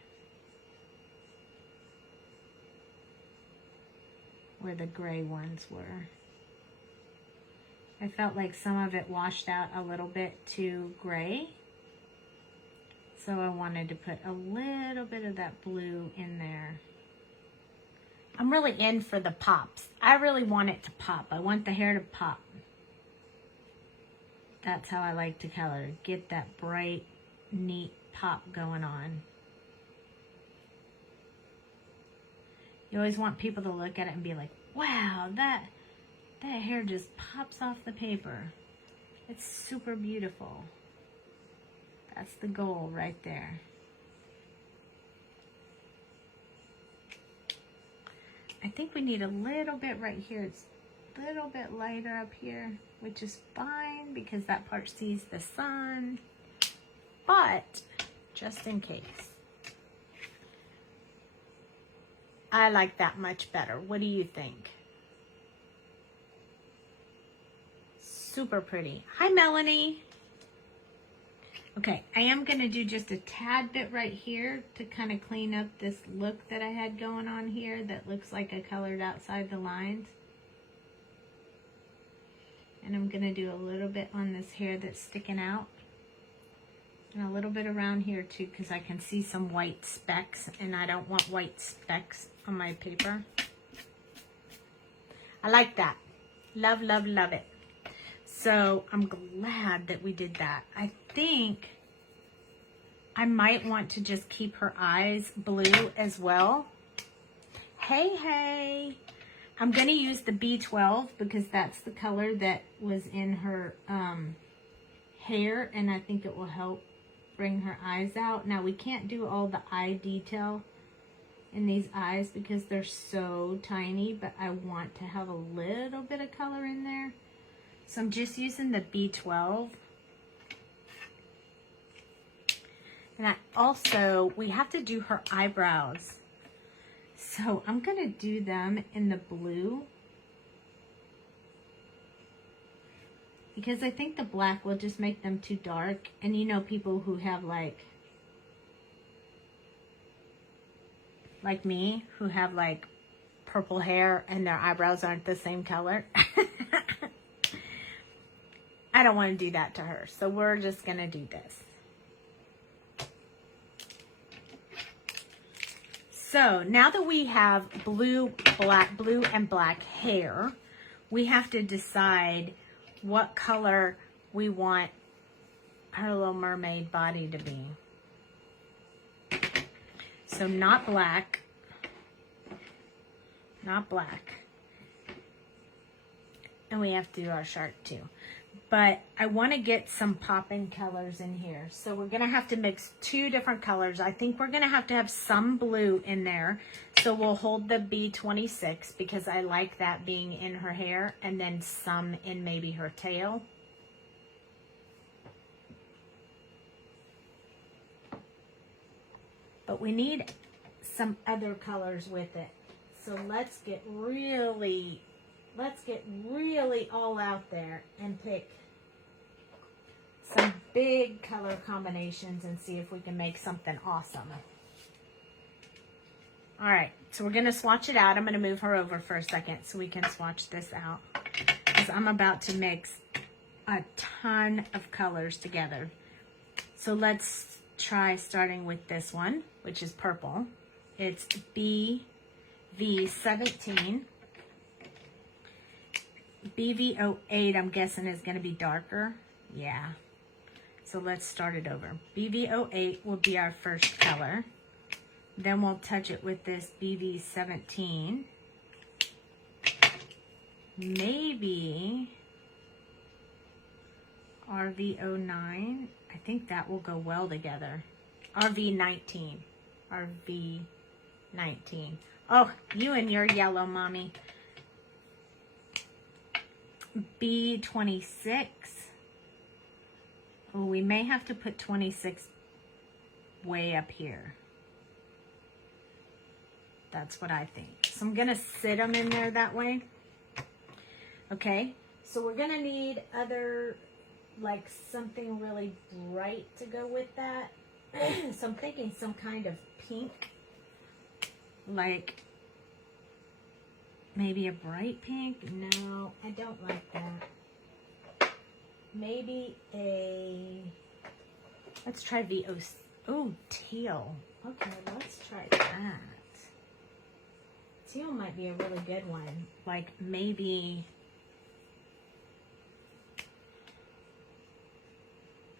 where the gray ones were. I felt like some of it washed out a little bit too gray, so I wanted to put a little bit of that blue in there. I'm really in for the pops. I really want it to pop. I want the hair to pop. That's how I like to color. Get that bright, neat pop going on. You always want people to look at it and be like, wow, that hair just pops off the paper. It's super beautiful. That's the goal right there. I think we need a little bit right here. It's a little bit lighter up here, which is fine because that part sees the sun, but just in case. I like that much better. What do you think? Super pretty. Hi, Melanie. Okay, I am going to do just a tad bit right here to kind of clean up this look that I had going on here that looks like I colored outside the lines. And I'm going to do a little bit on this hair that's sticking out. And a little bit around here too, because I can see some white specks and I don't want white specks on my paper. I like that. Love, love, love it. So I'm glad that we did that. I think I might want to just keep her eyes blue as well. Hey, hey. I'm going to use the B12 because that's the color that was in her hair, and I think it will help bring her eyes out. Now, we can't do all the eye detail in these eyes because they're so tiny, but I want to have a little bit of color in there. So I'm just using the B12. And I also, we have to do her eyebrows. So I'm going to do them in the blue. Because I think the black will just make them too dark. And you know, people who have like me, who have like purple hair and their eyebrows aren't the same color. I don't want to do that to her. So we're just going to do this. So now that we have blue and black hair, we have to decide what color we want our little mermaid body to be. So not black, and we have to do our shark too. But I want to get some popping colors in here. So we're going to have to mix two different colors. I think we're going to have some blue in there. So we'll hold the B26 because I like that being in her hair, and then some in maybe her tail. But we need some other colors with it. So let's get really all out there and pick some big color combinations and see if we can make something awesome. All right, so we're gonna swatch it out. I'm gonna move her over for a second so we can swatch this out, because I'm about to mix a ton of colors together. So let's try starting with this one, which is purple. It's BV17. BV08, I'm guessing, is going to be darker. Yeah. So let's start it over. BV08 will be our first color. Then we'll touch it with this BV17. Maybe RV09. I think that will go well together. RV19. RV19. Oh, you and your yellow, mommy. B26. Oh, we may have to put 26 way up here. That's what I think. So I'm going to sit them in there that way. Okay, so we're going to need other, like something really bright to go with that. So I'm thinking some kind of pink. Like maybe a bright pink? No, I don't like that. Maybe a, let's try VO, oh, teal. Okay, let's try that. Teal might be a really good one. Like maybe,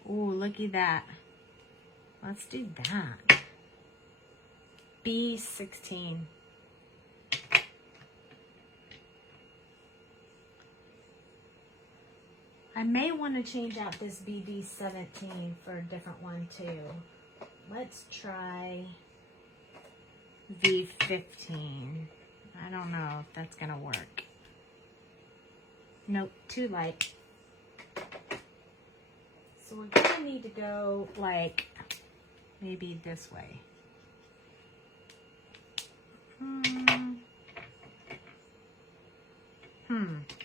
oh, looky that. Let's do that. B16. I may want to change out this BB17 for a different one too. Let's try V15. I don't know if that's going to work. Nope, too light. So we're going to need to go like maybe this way.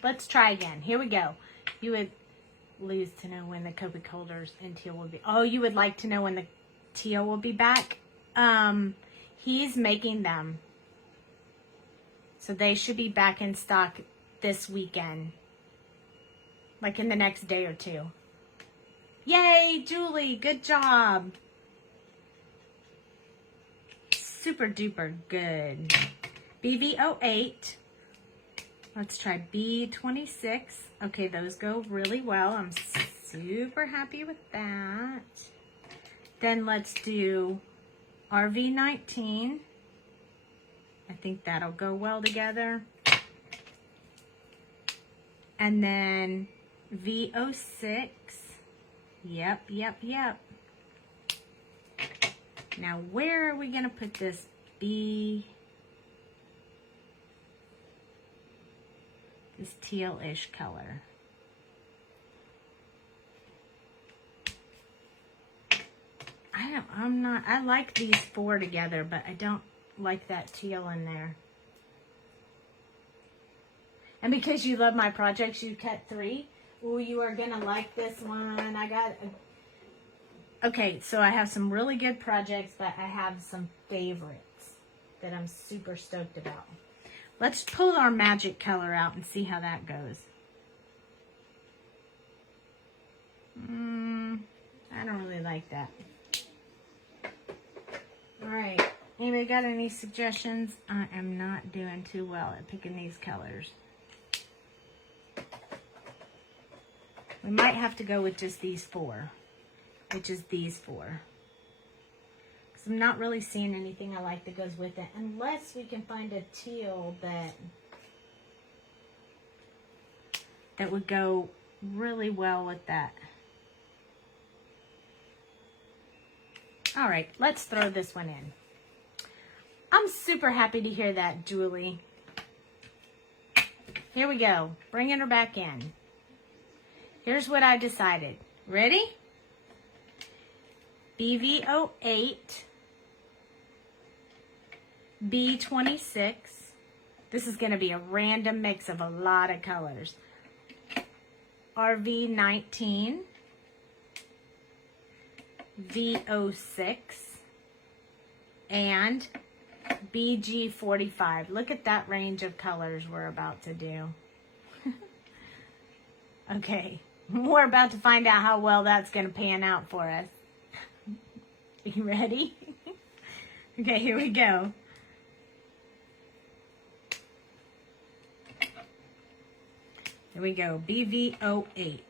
Let's try again. Here we go. You would lose to know when the copic holders and teal will be. Oh, you would like to know when the teal will be back? He's making them. So they should be back in stock this weekend. Like in the next day or two. Yay, Julie. Good job. Super duper good. BV08. Let's try B26. Okay, those go really well. I'm super happy with that. Then let's do RV19. I think that'll go well together. And then V06. Yep. Now, where are we going to put this B? This teal-ish color. I like these four together, but I don't like that teal in there. And because you love my projects, you cut 3. Ooh, you are going to like this one. Okay, so I have some really good projects, but I have some favorites that I'm super stoked about. Let's pull our magic color out and see how that goes. I don't really like that. All right, anybody got any suggestions? I am not doing too well at picking these colors. We might have to go with just these 4, which is these 4. Because I'm not really seeing anything I like that goes with it, unless we can find a teal that would go really well with that. All right, let's throw this one in. I'm super happy to hear that, Julie. Here we go, bringing her back in. Here's what I decided. Ready? BV08, B26. This is going to be a random mix of a lot of colors. RV19, V06, and BG45. Look at that range of colors we're about to do. Okay, we're about to find out how well that's going to pan out for us. You ready? Okay, here we go. Here we go, BV08.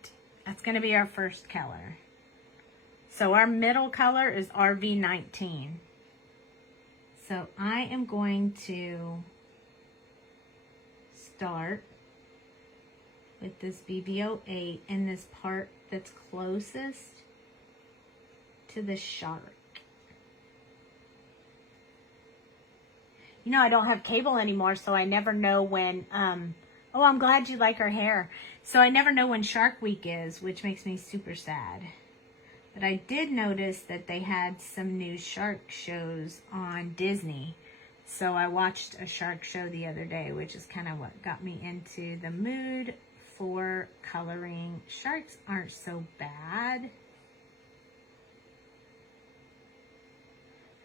That's going to be our first color. So our middle color is RV19. So I am going to start with this BV08 and this part that's closest to the shark. You know, I don't have cable anymore, so I never know when, oh, I'm glad you like her hair. So I never know when Shark Week is, which makes me super sad. But I did notice that they had some new shark shows on Disney. So I watched a shark show the other day, which is kind of what got me into the mood for coloring. Sharks aren't so bad.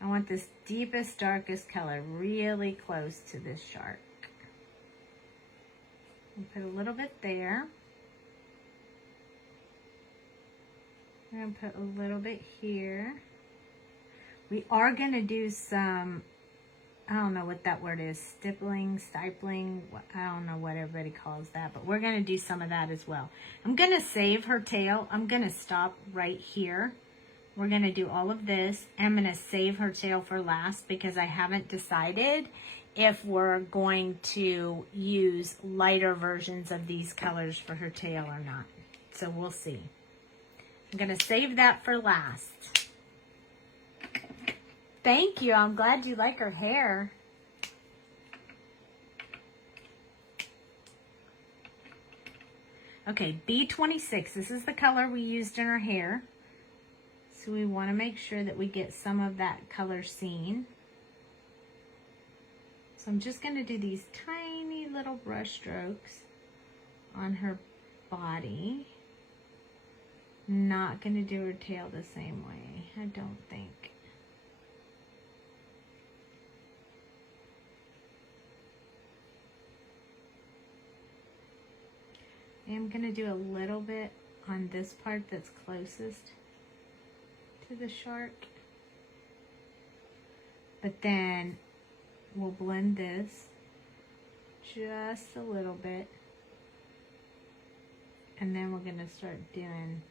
I want this deepest, darkest color really close to this shark. I'll put a little bit there. I'm going to put a little bit here. We are going to do some, I don't know what that word is, stippling, stifling, I don't know what everybody calls that, but we're going to do some of that as well. I'm going to save her tail. I'm going to stop right here. We're going to do all of this. I'm going to save her tail for last because I haven't decided if we're going to use lighter versions of these colors for her tail or not. So we'll see. I'm going to save that for last. Thank you. I'm glad you like her hair. Okay, B26. This is the color we used in her hair. So we want to make sure that we get some of that color seen. So I'm just going to do these tiny little brush strokes on her body. Not going to do her tail the same way, I don't think. I'm going to do a little bit on this part that's closest to the shark. But then we'll blend this just a little bit. And then we're going to start doing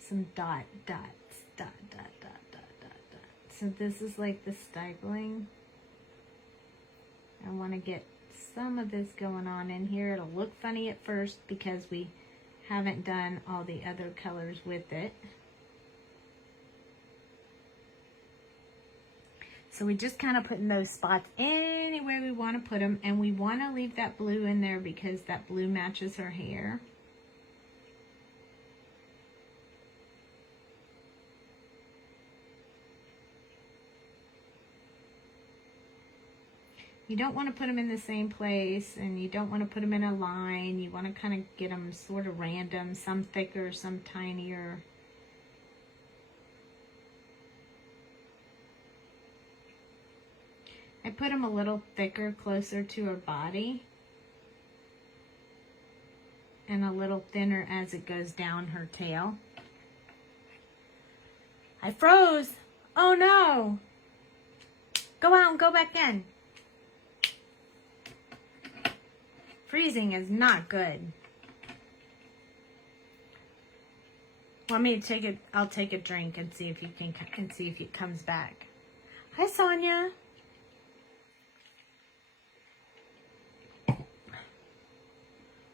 some dots. So this is like the stippling. I want to get some of this going on in here. It'll look funny at first because we haven't done all the other colors with it. So we just kind of putting those spots anywhere we want to put them, and we want to leave that blue in there because that blue matches her hair. You don't want to put them in the same place, and you don't want to put them in a line. You want to kind of get them sort of random, some thicker, some tinier. I put them a little thicker, closer to her body, and a little thinner as it goes down her tail. I froze. Oh no. Go out and go back in. Freezing is not good. Want me to take it? I'll take a drink and see if you can, and see if it comes back. Hi, Sonia.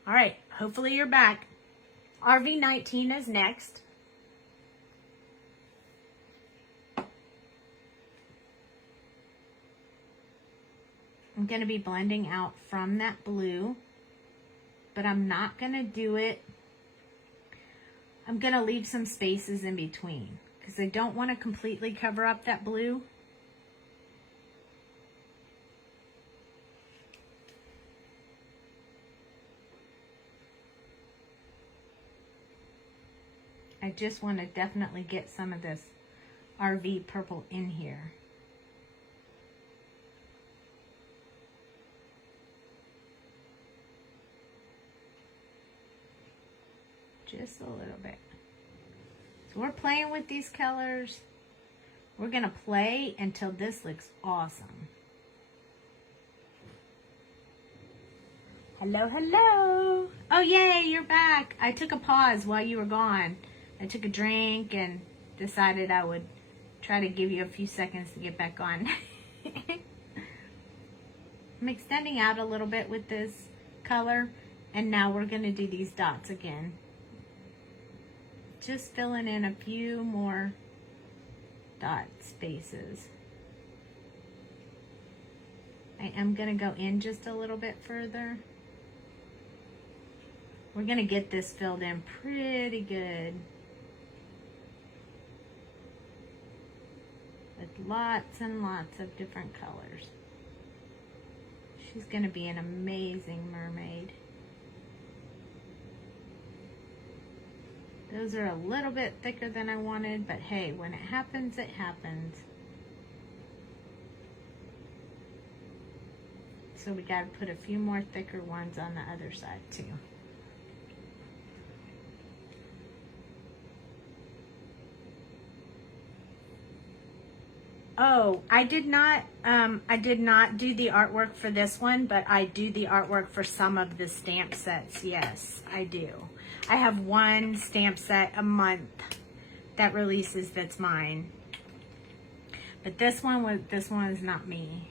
All right, hopefully you're back. RV19 is next. I'm going to be blending out from that blue, but I'm not going to do it. I'm going to leave some spaces in between because I don't want to completely cover up that blue. I just want to definitely get some of this RV purple in here. Just a little bit. So we're playing with these colors. We're going to play until this looks awesome. Hello, hello. Oh, yay, you're back. I took a pause while you were gone. I took a drink and decided I would try to give you a few seconds to get back on. I'm extending out a little bit with this color, and now we're going to do these dots again. Just filling in a few more dot spaces. I am going to go in just a little bit further. We're going to get this filled in pretty good. With lots and lots of different colors. She's going to be an amazing mermaid. Those are a little bit thicker than I wanted, but hey, when it happens, it happens. So we got to put a few more thicker ones on the other side too. Oh, I did not do the artwork for this one, but I do the artwork for some of the stamp sets. Yes, I do. I have one stamp set a month that releases that's mine. But this one is not me.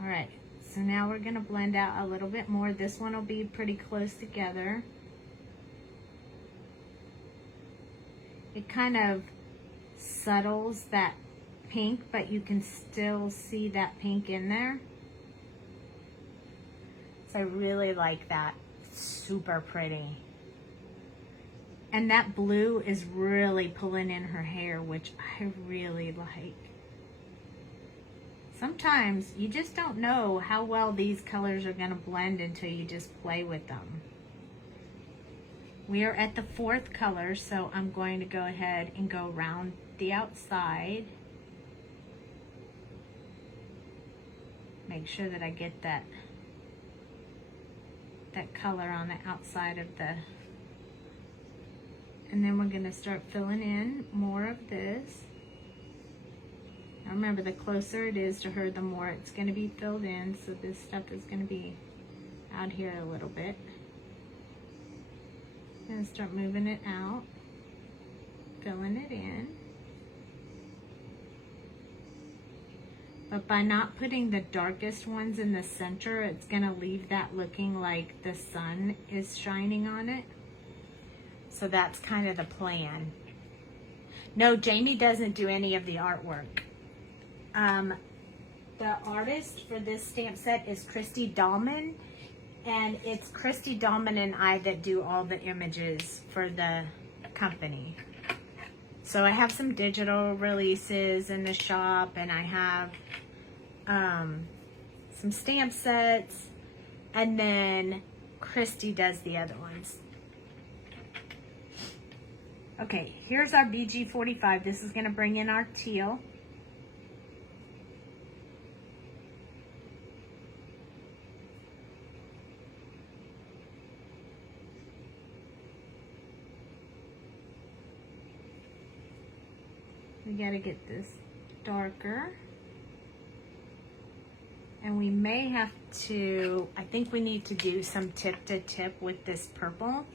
All right, so now we're gonna blend out a little bit more. This one will be pretty close together. It kind of subtles that pink, but you can still see that pink in there. So I really like that. It's super pretty. And that blue is really pulling in her hair, which I really like. Sometimes you just don't know how well these colors are going to blend until you just play with them. We are at the 4th color, so I'm going to go ahead and go around the outside. Make sure that I get that color on the outside of the, and then we're going to start filling in more of this. Now remember, the closer it is to her, the more it's going to be filled in, so this stuff is going to be out here a little bit. And start moving it out, filling it in. But by not putting the darkest ones in the center, it's going to leave that looking like the sun is shining on it. So that's kind of the plan. No, Jamie doesn't do any of the artwork. The artist for this stamp set is Christy Dahlman, and it's Christy Dahlman and I that do all the images for the company. So I have some digital releases in the shop, and I have some stamp sets, and then Christy does the other ones. Okay, here's our BG45. This is going to bring in our teal. We got to get this darker. And we may have to, I think we need to do some tip to tip with this purple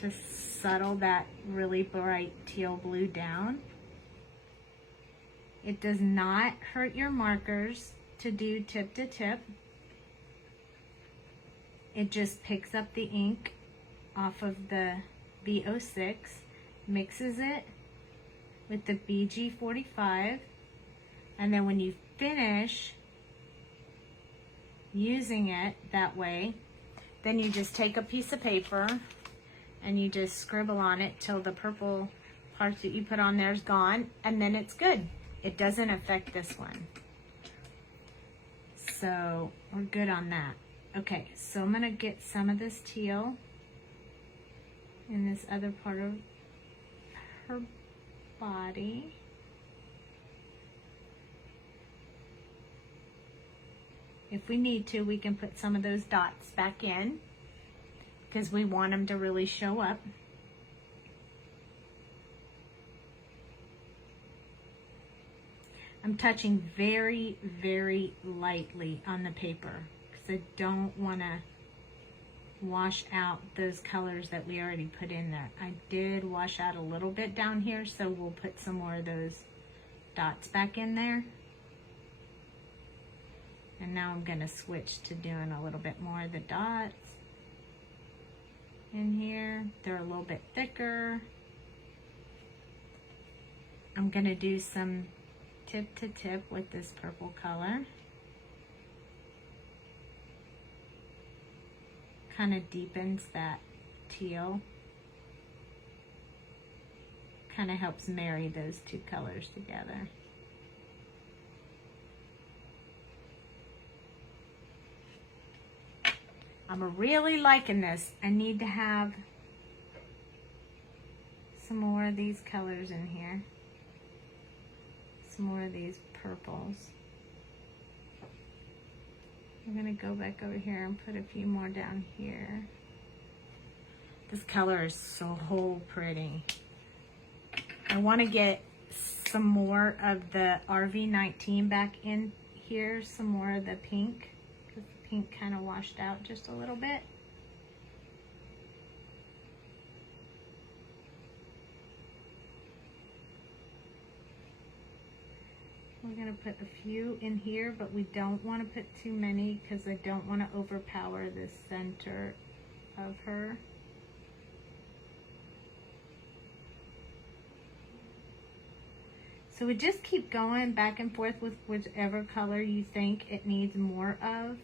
to settle that really bright teal blue down. It does not hurt your markers to do tip to tip. It just picks up the ink off of the B06, mixes it with the BG45, and then when you finish using it that way, then you just take a piece of paper and you just scribble on it till the purple parts that you put on there is gone, and then it's good. It doesn't affect this one. So we're good on that. Okay, so I'm gonna get some of this teal in this other part of her body. If we need to, we can put some of those dots back in because we want them to really show up. I'm touching very, very lightly on the paper because I don't want to wash out those colors that we already put in there. I did wash out a little bit down here, so we'll put some more of those dots back in there. And now I'm going to switch to doing a little bit more of the dots in here. They're a little bit thicker. I'm going to do some tip to tip with this purple color. Kind of deepens that teal. Kind of helps marry those two colors together. I'm really liking this. I need to have some more of these colors in here. Some more of these purples. I'm going to go back over here and put a few more down here. This color is so pretty. I want to get some more of the RV19 back in here, some more of the pink, because the pink kind of washed out just a little bit. We're going to put a few in here, but we don't want to put too many because I don't want to overpower the center of her. So we just keep going back and forth with whichever color you think it needs more of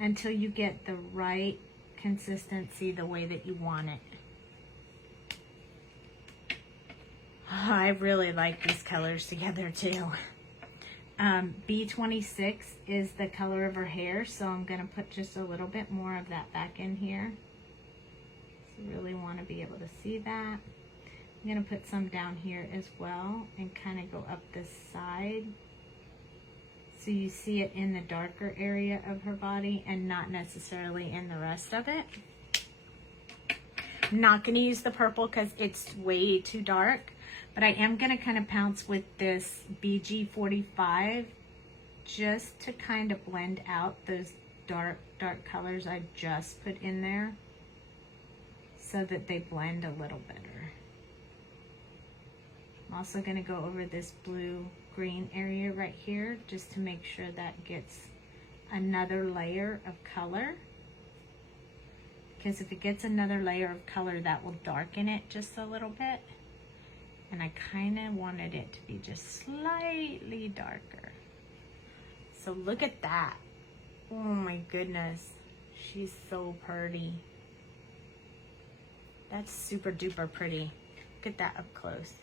until you get the right consistency the way that you want it. I really like these colors together too. B26 is the color of her hair, so I'm going to put just a little bit more of that back in here. So really want to be able to see that. I'm going to put some down here as well and kind of go up this side so you see it in the darker area of her body and not necessarily in the rest of it. I'm not going to use the purple because it's way too dark, but I am going to kind of pounce with this BG45 just to kind of blend out those dark colors I just put in there so that they blend a little better. I'm also going to go over this blue-green area right here just to make sure that gets another layer of color. Because if it gets another layer of color, that will darken it just a little bit. And I kind of wanted it to be just slightly darker. So look at that. Oh my goodness. She's so pretty. That's super duper pretty. Look at that up close.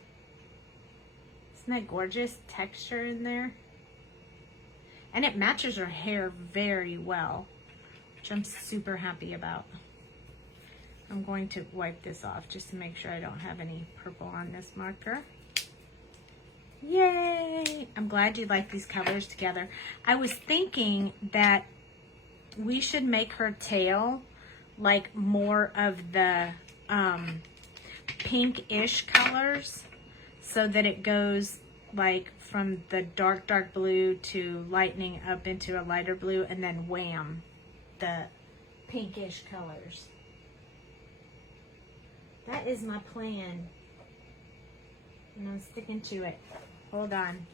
Isn't that gorgeous texture in there? And it matches her hair very well, which I'm super happy about. I'm going to wipe this off just to make sure I don't have any purple on this marker. Yay! I'm glad you like these colors together. I was thinking that we should make her tail like more of the pink-ish colors, so that it goes like from the dark blue to lightening up into a lighter blue, and then wham, the pinkish colors. That is my plan, and I'm sticking to it. Hold on.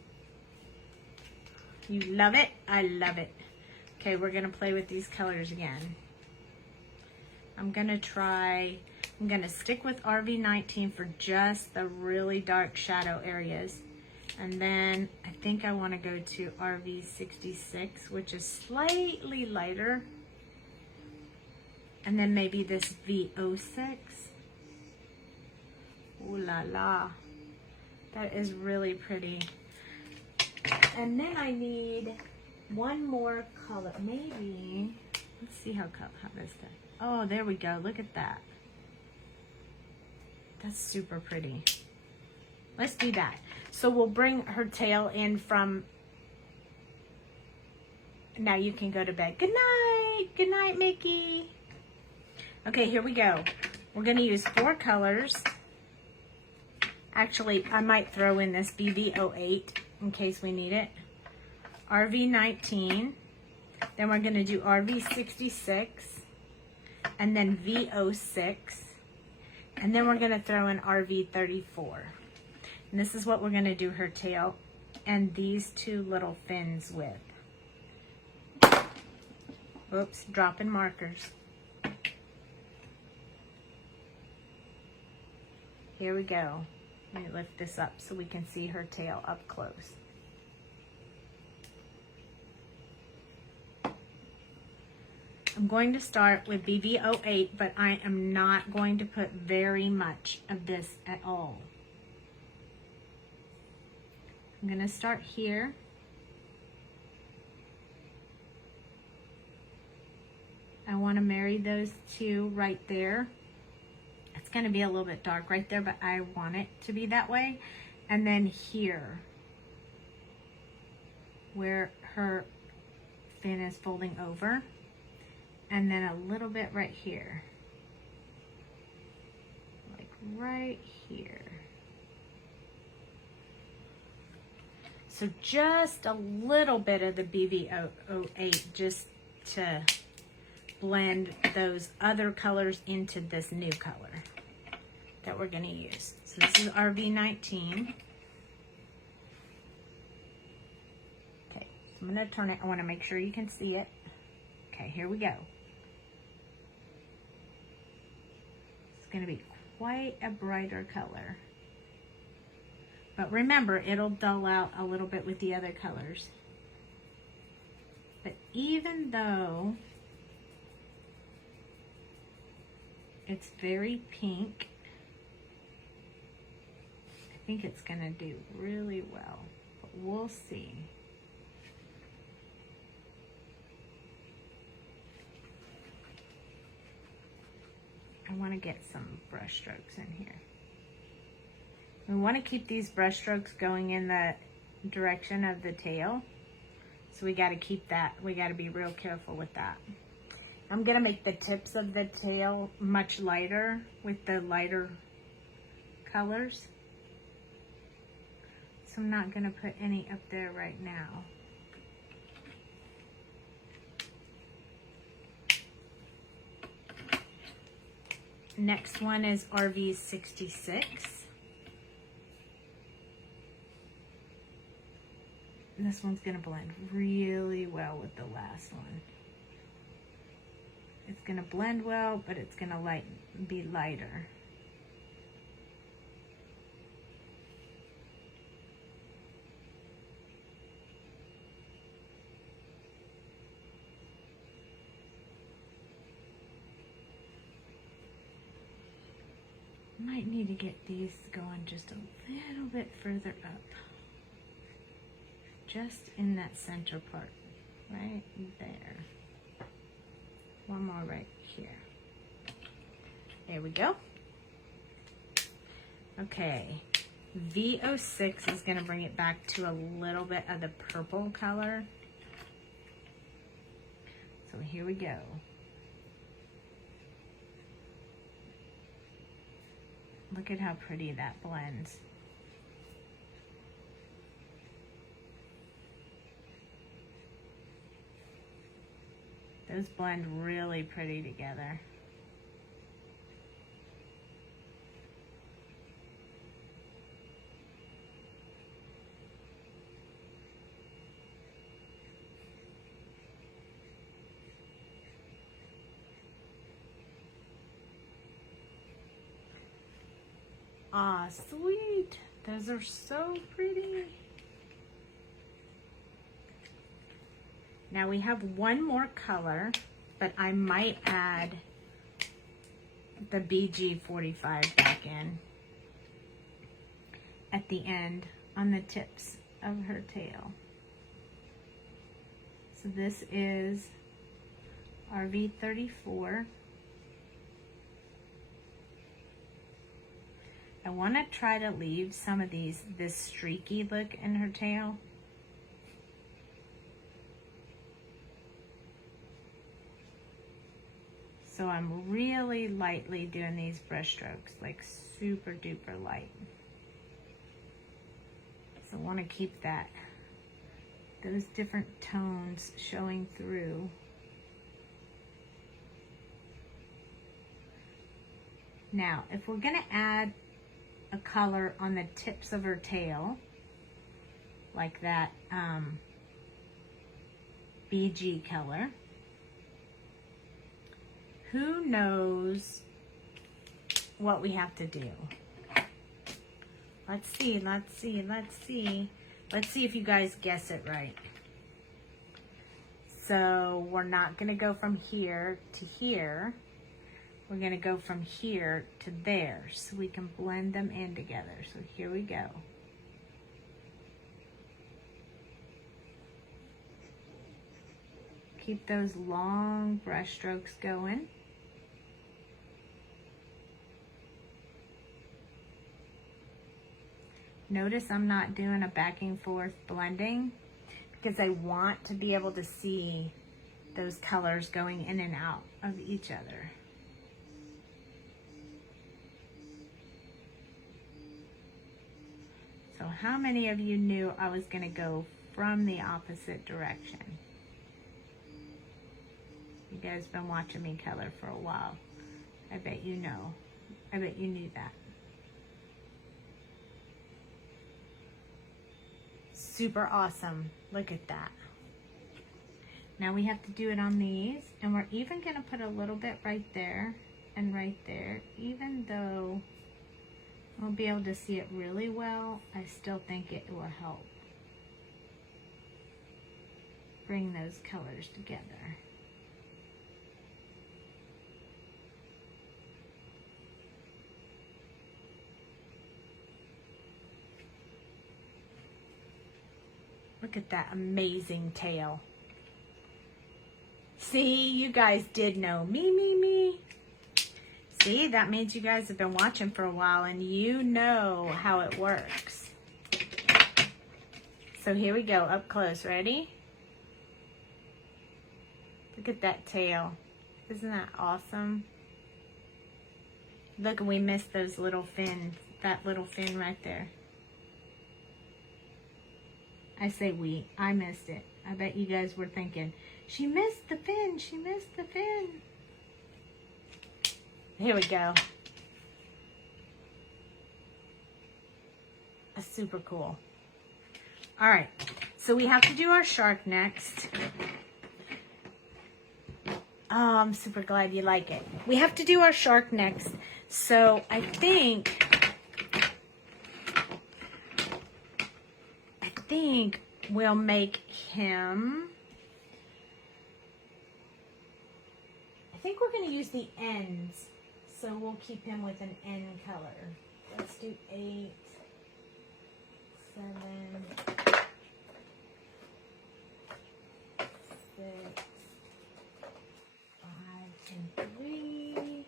You love it? I love it. Okay, we're gonna play with these colors again. I'm gonna stick with RV19 for just the really dark shadow areas. And then I think I want to go to RV66, which is slightly lighter. And then maybe this V06. Ooh la la. That is really pretty. And then I need one more color. Maybe, let's see how this does. Oh, there we go. Look at that. That's super pretty. Let's do that. So we'll bring her tail in from... Now you can go to bed. Good night. Good night, Mickey. Okay, here we go. We're going to use 4 colors. Actually, I might throw in this BV08 in case we need it. RV19. Then we're going to do RV66. And then V06. And then we're going to throw in RV34. And this is what we're going to do her tail and these 2 little fins with. Oops, dropping markers. Here we go. Let me lift this up so we can see her tail up close. I'm going to start with BV08, but I am not going to put very much of this at all. I'm going to start here. I want to marry those 2 right there. It's going to be a little bit dark right there, but I want it to be that way. And then here, where her fin is folding over. And then a little bit right here. Like right here. So just a little bit of the BV08 just to blend those other colors into this new color that we're going to use. So this is RV19. Okay, so I'm going to turn it. I want to make sure you can see it. Okay, here we go. It's going to be quite a brighter color. But remember, it'll dull out a little bit with the other colors. But even though it's very pink, I think it's going to do really well. But we'll see. I want to get some brush strokes in here. We want to keep these brush strokes going in the direction of the tail. So we got to keep that, we got to be real careful with that. I'm going to make the tips of the tail much lighter with the lighter colors. So I'm not going to put any up there right now. Next one is RV66. And this one's going to blend really well with the last one. It's going to blend well, but it's going to be lighter. Might need to get these going just a little bit further up. Just in that center part, right there. One more right here. There we go. Okay, V06 is going to bring it back to a little bit of the purple color. So here we go. Look at how pretty that blends. Those blend really pretty together. Ah, sweet. Those are so pretty. Now we have one more color, but I might add the BG45 back in at the end on the tips of her tail. So this is RV34. I want to try to leave some of this streaky look in her tail. So I'm really lightly doing these brush strokes, like super duper light. So I want to keep those different tones showing through. Now, if we're going to add a color on the tips of her tail, like that BG color, who knows what we have to do? Let's see, let's see, let's see. Let's see if you guys guess it right. So we're not gonna go from here to here. We're gonna go from here to there so we can blend them in together. So here we go. Keep those long brush strokes going. Notice I'm not doing a back and forth blending because I want to be able to see those colors going in and out of each other. So how many of you knew I was going to go from the opposite direction? You guys been watching me color for a while. I bet you know. I bet you knew that. Super awesome. Look at that. Now we have to do it on these, and we're even going to put a little bit right there and right there. Even though I won't be able to see it really well, I still think it will help bring those colors together. Look at that amazing tail. See, you guys did know. Me. See, that means you guys have been watching for a while and you know how it works. So here we go, up close. Ready? Look at that tail. Isn't that awesome? Look, we missed those little fins. That little fin right there. I say we. I missed it. I bet you guys were thinking, she missed the fin. She missed the fin. Here we go. That's super cool. All right, so we have to do our shark next. Oh, I'm super glad you like it. We have to do our shark next. So I think we'll make him, I think we're going to use the ends. So we'll keep him with an end color. Let's do 8, 7, 6, 5, and 3,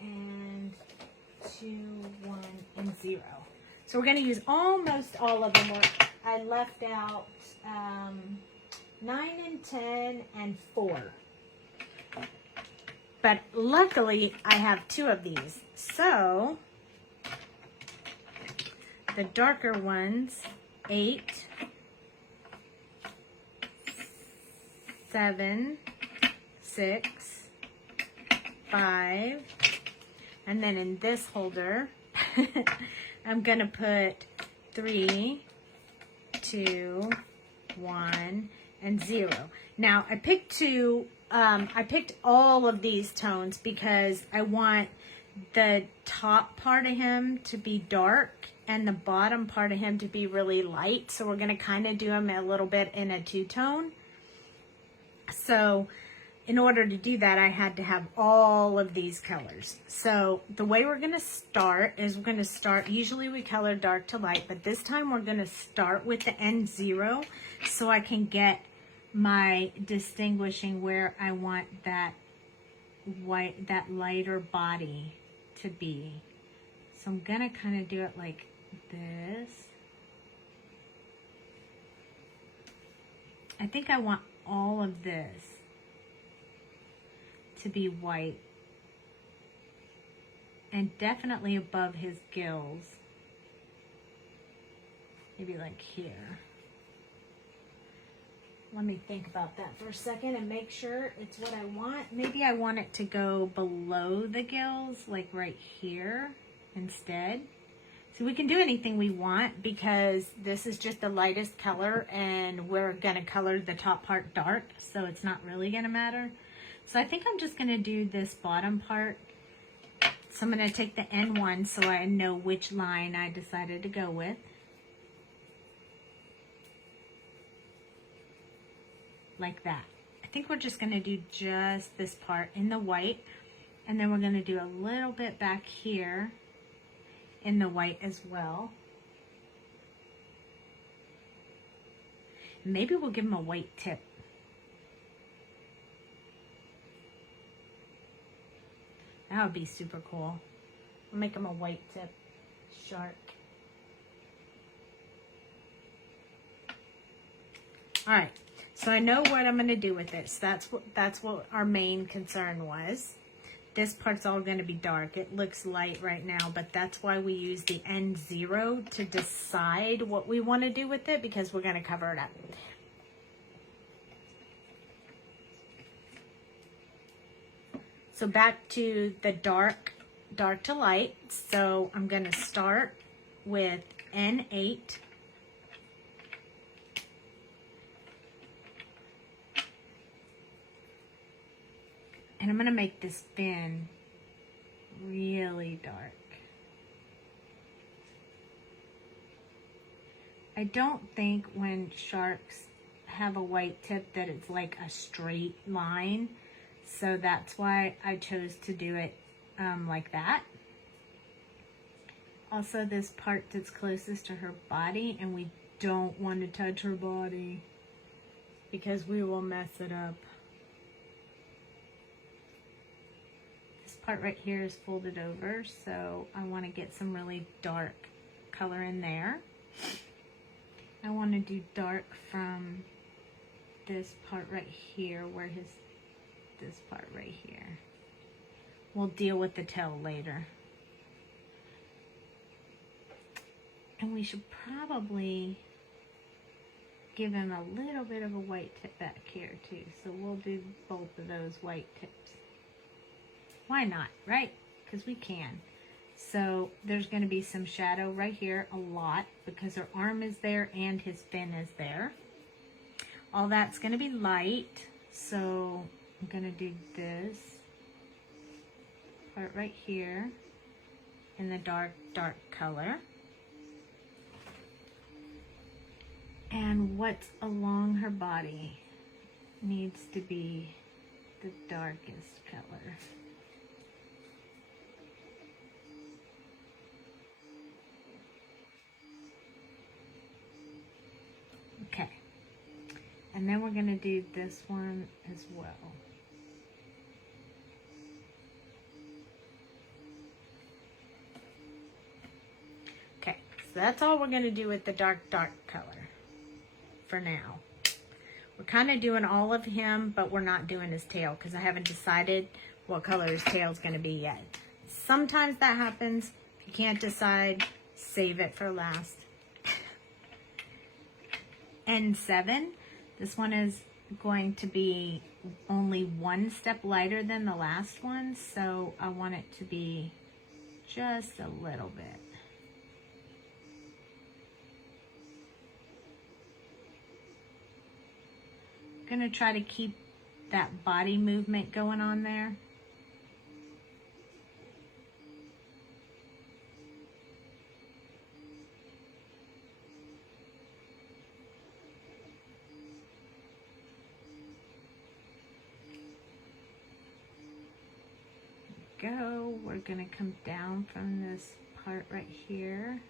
and 2, 1, and 0. So we're going to use almost all of them. I left out 9 and 10 and 4. But luckily, I have 2 of these. So, the darker ones, 8, 7, 6, 5, and then in this holder, I'm going to put 3, 2, 1, and 0. Now, I picked all of these tones because I want the top part of him to be dark and the bottom part of him to be really light. So we're going to kind of do him a little bit in a 2-tone. So in order to do that, I had to have all of these colors. So the way we're going to start is we're going to start, usually we color dark to light, but this time we're going to start with the N0 so I can get my distinguishing where I want that white, that lighter body to be. So I'm gonna kind of do it like this. I think I want all of this to be white and definitely above his gills. Maybe like here. Let me think about that for a second and make sure it's what I want. Maybe I want it to go below the gills, like right here instead. So we can do anything we want because this is just the lightest color and we're gonna color the top part dark, so it's not really gonna matter. So I think I'm just gonna do this bottom part. So I'm gonna take the N1 so I know which line I decided to go with. Like that. I think we're just going to do just this part in the white, and then we're going to do a little bit back here in the white as well. Maybe we'll give him a white tip. That would be super cool. We'll make him a white tip shark. All right. So I know what I'm going to do with this. That's what our main concern was. This part's all going to be dark. It looks light right now, but that's why we use the N0 to decide what we want to do with it, because we're going to cover it up. So back to the dark to light. So I'm going to start with N8. And I'm going to make this fin really dark. I don't think when sharks have a white tip that it's like a straight line. So that's why I chose to do it like that. Also, this part that's closest to her body, and we don't want to touch her body because we will mess it up. part right here is folded over, so I want to get some really dark color in there. I want to do dark from this part right here, where this part right here. We'll deal with the tail later. And we should probably give him a little bit of a white tip back here too. So we'll do both of those white tips. Why not, right? Because we can. So there's going to be some shadow right here, a lot, because her arm is there and his fin is there. All that's going to be light. So I'm going to do this part right here in the dark, dark color. And what's along her body needs to be the darkest color. Okay. And then we're going to do this one as well. Okay, so that's all we're going to do with the dark, dark color for now. We're kind of doing all of him, but we're not doing his tail because I haven't decided what color his tail is going to be yet. Sometimes that happens. If you can't decide, save it for last. N7, this one is going to be only one step lighter than the last one, so I want it to be just a little bit. I'm going to try to keep that body movement going on there. Go. We're going to come down from this part right here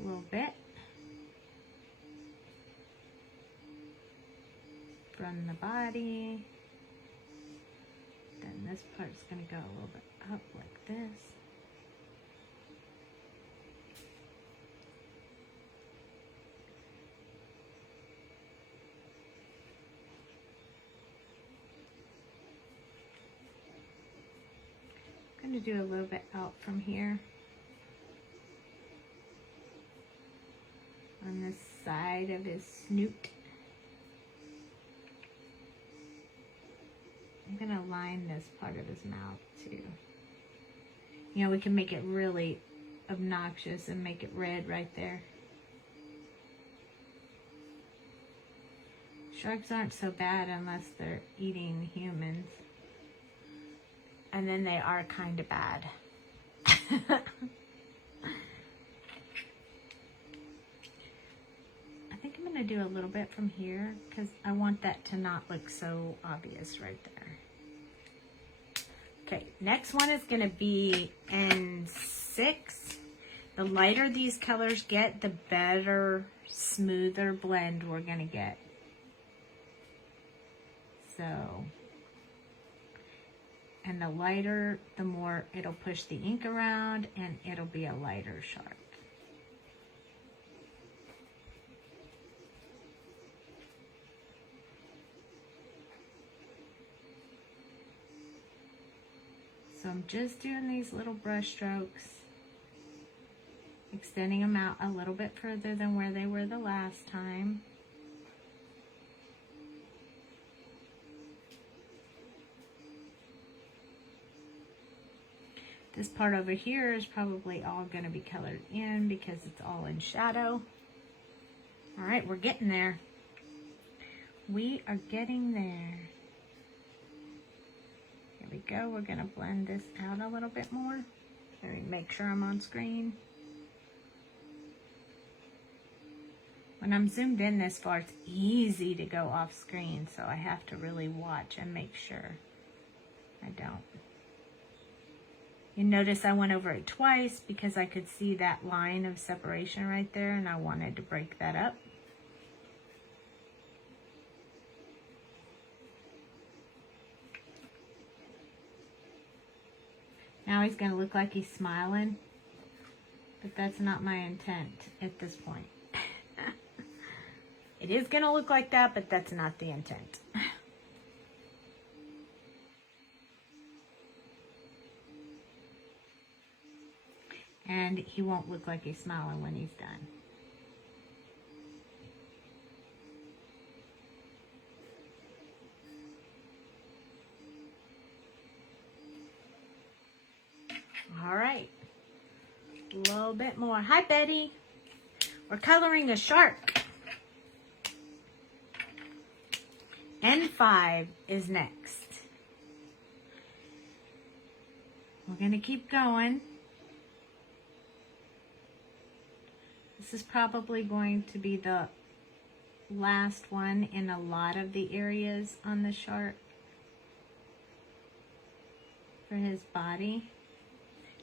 a little bit. From the body. Then this part's going to go a little bit up like this. I'm going to do a little bit out from here on this side of his snoot. I'm going to line this part of his mouth too. You know, we can make it really obnoxious and make it red right there. Sharks aren't so bad unless they're eating humans. And then they are kind of bad. I think I'm going to do a little bit from here because I want that to not look so obvious right there. Okay, next one is going to be N6. The lighter these colors get, the better, smoother blend we're going to get. So, and the lighter, the more it'll push the ink around and it'll be a lighter shark. So I'm just doing these little brush strokes, extending them out a little bit further than where they were the last time. This part over here is probably all going to be colored in because it's all in shadow. All right, we're getting there. We are getting there. Here we go. We're going to blend this out a little bit more. Let me make sure I'm on screen. When I'm zoomed in this far, it's easy to go off screen, so I have to really watch and make sure I don't. You notice I went over it twice because I could see that line of separation right there and I wanted to break that up. Now he's going to look like he's smiling, but that's not my intent at this point. It is going to look like that, but that's not the intent. And he won't look like he's smiling when he's done. All right, a little bit more. Hi, Betty. We're coloring a shark. N5 is next. We're going to keep going. This is probably going to be the last one in a lot of the areas on the shark for his body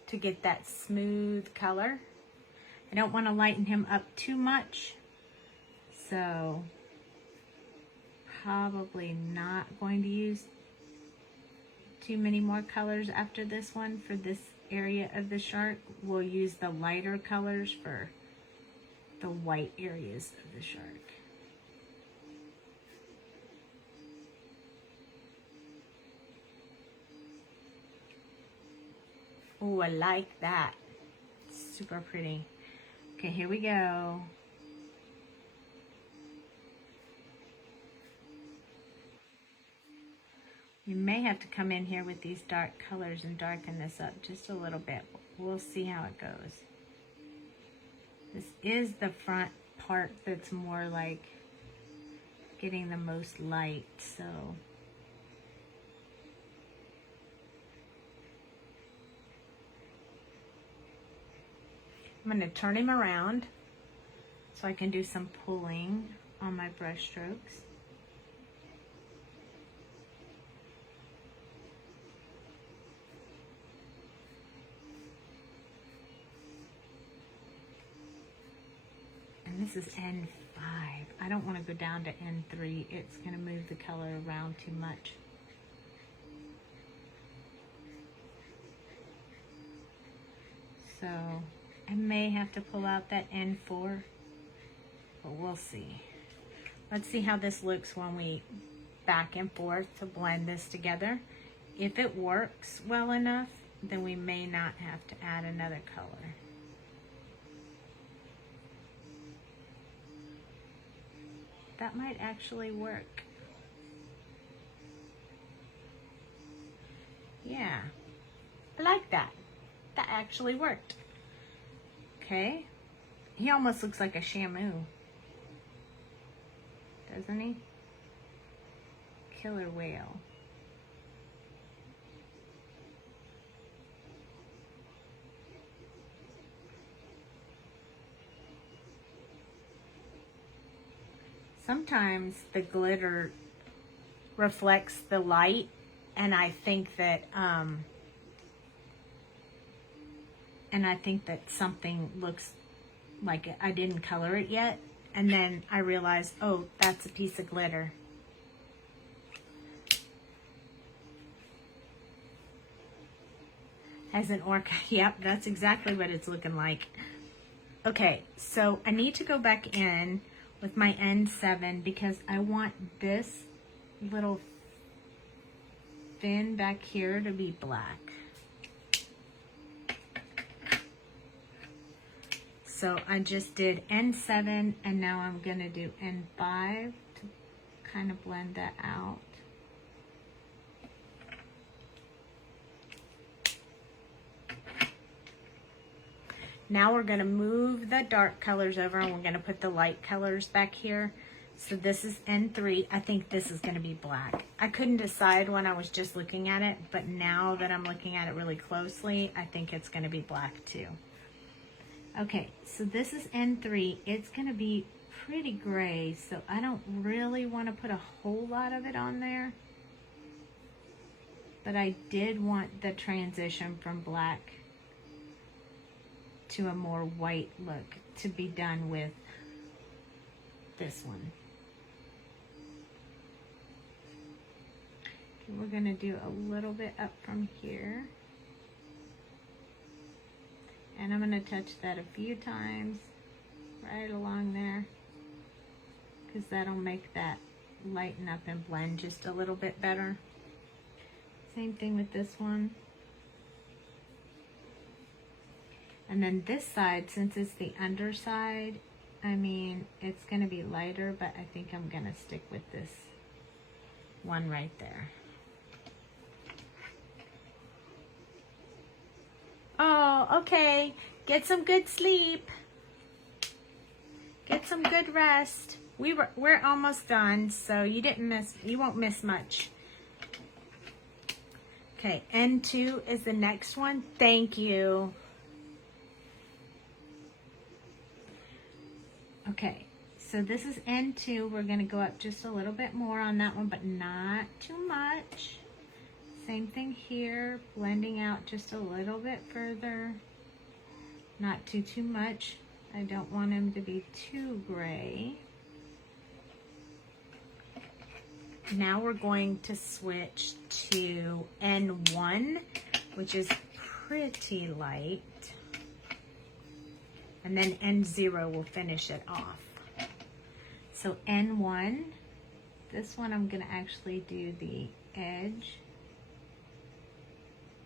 to get that smooth color. I don't want to lighten him up too much, so probably not going to use too many more colors after this one for this area of the shark. We'll use the lighter colors for the white areas of the shark. Oh, I like that. Super pretty. Okay, here we go. You may have to come in here with these dark colors and darken this up just a little bit. We'll see how it goes. This is the front part that's more like getting the most light, so. I'm going to turn him around so I can do some pulling on my brush strokes. And this is N5. I don't want to go down to N3. It's going to move the color around too much. So I may have to pull out that N4, but we'll see. Let's see how this looks when we back and forth to blend this together. If it works well enough, then we may not have to add another color. That might actually work. Yeah, I like that. That actually worked. Okay, he almost looks like a Shamu, doesn't he? Killer whale. Sometimes the glitter reflects the light, and I think that something looks like I didn't color it yet, and then I realized, oh, that's a piece of glitter. As an orca, yep, that's exactly what it's looking like. Okay, so I need to go back in with my N7 because I want this little fin back here to be black. So I just did N7 and now I'm going to do N5 to kind of blend that out. Now we're going to move the dark colors over and we're going to put the light colors back here. So this is N3. I think this is going to be black. I couldn't decide when I was just looking at it, but now that I'm looking at it really closely, I think it's going to be black too. Okay, so this is N3. It's going to be pretty gray, so I don't really want to put a whole lot of it on there. But I did want the transition from black to a more white look to be done with this one. Okay, we're going to do a little bit up from here. And I'm going to touch that a few times right along there, because that'll make that lighten up and blend just a little bit better. Same thing with this one. And then this side, since it's the underside, I mean, it's going to be lighter, but I think I'm going to stick with this one right there. Oh, okay. Get some good sleep. Get some good rest. We're almost done, so you won't miss much. Okay, N2 is the next one. Thank you. Okay, so this is N2. We're going to go up just a little bit more on that one, but not too much. Same thing here, blending out just a little bit further. Not too much. I don't want him to be too gray. Now we're going to switch to N1, which is pretty light. And then N0 will finish it off. So N1, this one I'm going to actually do the edge.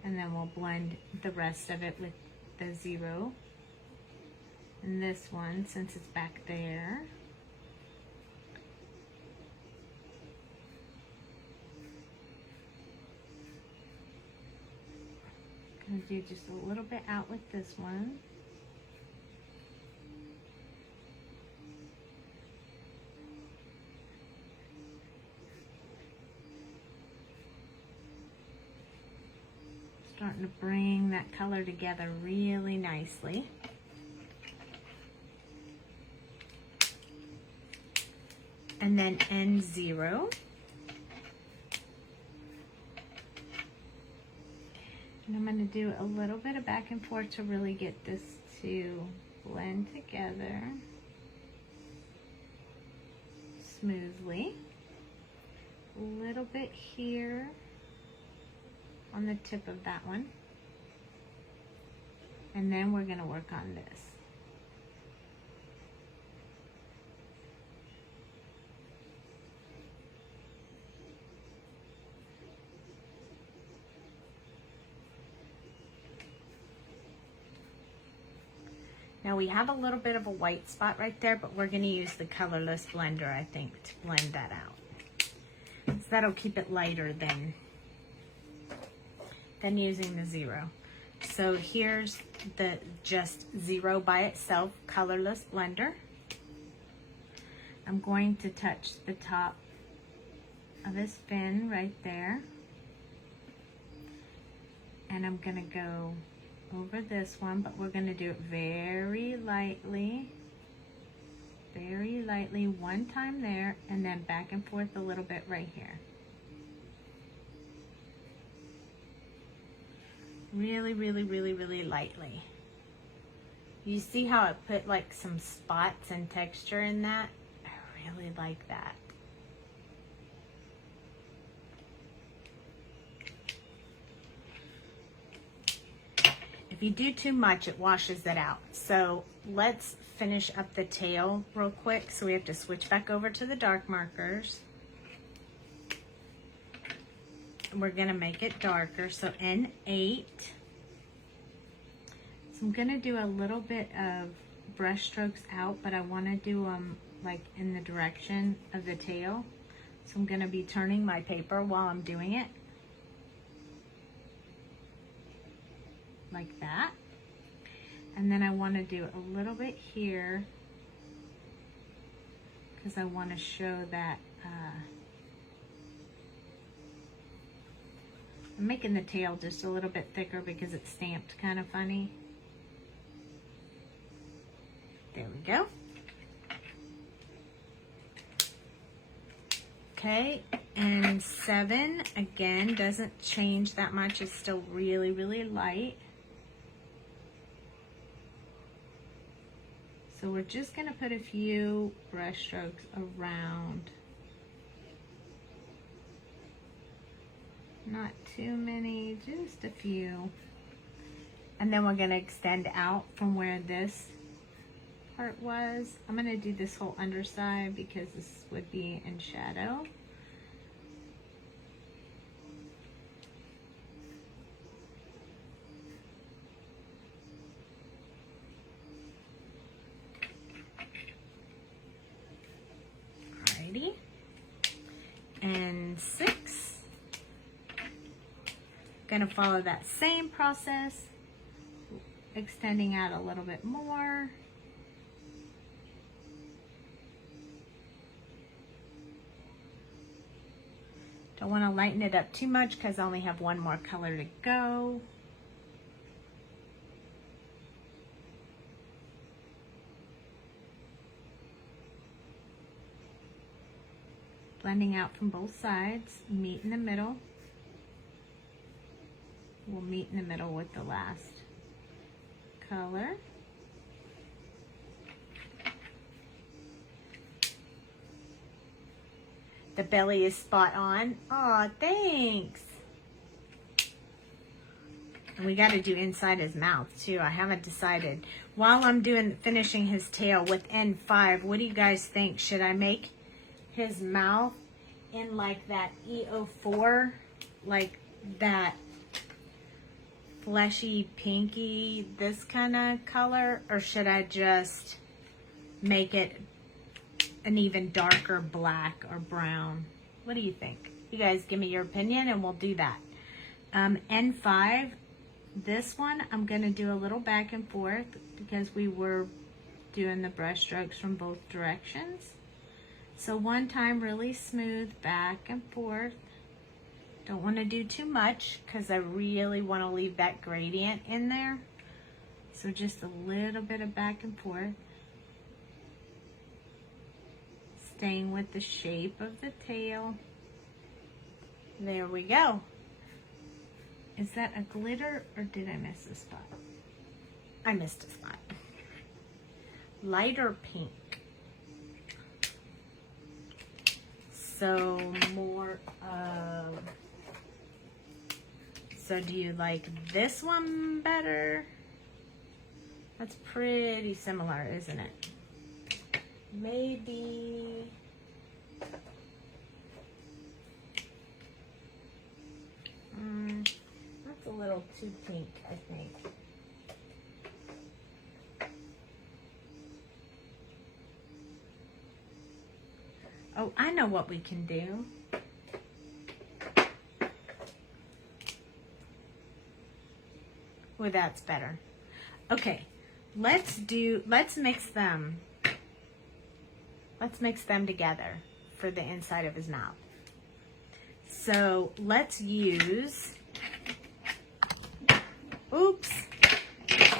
And then we'll blend the rest of it with the 0. And this one, since it's back there, I'm going to do just a little bit out with this one. Starting to bring that color together really nicely. And then N0. And I'm going to do a little bit of back and forth to really get this to blend together smoothly. A little bit here on the tip of that one. And then we're going to work on this. Now we have a little bit of a white spot right there, but we're going to use the colorless blender, I think, to blend that out. So that'll keep it lighter than using the 0. So here's the just 0 by itself colorless blender. I'm going to touch the top of his fin right there. And I'm going to go over this one, but we're going to do it very lightly one time there, and then back and forth a little bit right here. Really lightly. You see how it put like some spots and texture in that? I really like that. If you do too much, it washes it out. So let's finish up the tail real quick. So we have to switch back over to the dark markers. We're going to make it darker. So N8. So I'm going to do a little bit of brush strokes out, but I want to do them like in the direction of the tail. So I'm going to be turning my paper while I'm doing it. Like that. And then I want to do a little bit here because I want to show that I'm making the tail just a little bit thicker because it's stamped kind of funny. There we go. Okay, and 7 again doesn't change that much. It's still really light. So we're just going to put a few brush strokes around. Not too many, just a few. And then we're going to extend out from where this part was. I'm going to do this whole underside because this would be in shadow. Alrighty. And 6. Going to follow that same process, extending out a little bit more. Don't want to lighten it up too much because I only have one more color to go. Blending out from both sides, meet in the middle. We'll meet in the middle with the last color. The belly is spot on. Aw, thanks. And we got to do inside his mouth too. I haven't decided. While I'm finishing his tail with N5, what do you guys think? Should I make his mouth in like that E04, like that fleshy pinky, this kind of color, or should I just make it an even darker black or brown? What do you think? You guys give me your opinion and we'll do that. N5, this one I'm going to do a little back and forth because we were doing the brush strokes from both directions. So one time really smooth back and forth. Don't want to do too much because I really want to leave that gradient in there. So just a little bit of back and forth. Staying with the shape of the tail. There we go. Is that a glitter or did I miss a spot? I missed a spot. Lighter pink. So more of, so do you like this one better? That's pretty similar, isn't it? Maybe, that's a little too pink, I think. Oh, I know what we can do. Well, that's better. Okay, let's mix them. Let's mix them together for the inside of his mouth. So let's use, oops.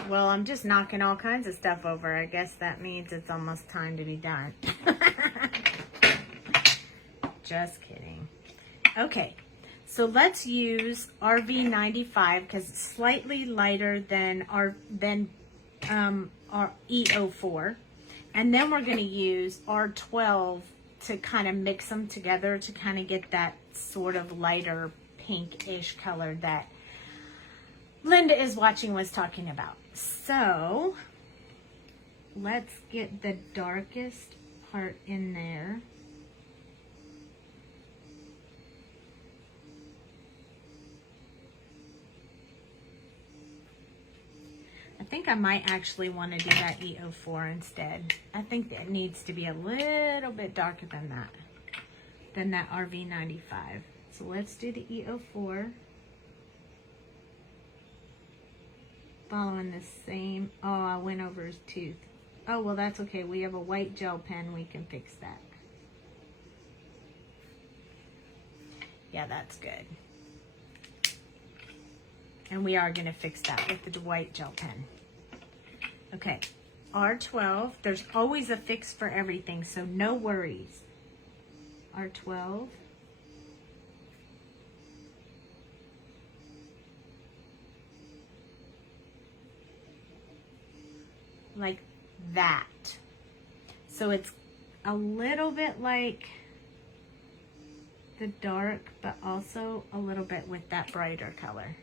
Well, I'm just knocking all kinds of stuff over. I guess that means it's almost time to be done. Just kidding. Okay, so let's use RV95 because it's slightly lighter than our E04. And then we're going to use R12 to kind of mix them together to kind of get that sort of lighter pinkish color that Linda is watching was talking about. So let's get the darkest part in there. I think I might actually want to do that E04 instead. I think that needs to be a little bit darker than that RV95. So let's do the E04. Following the same, oh, I went over his tooth. Oh, well, that's okay. We have a white gel pen. We can fix that. Yeah, that's good. And we are going to fix that with the white gel pen. Okay, R12. There's always a fix for everything, so no worries. R12. Like that. So it's a little bit like the dark, but also a little bit with that brighter color.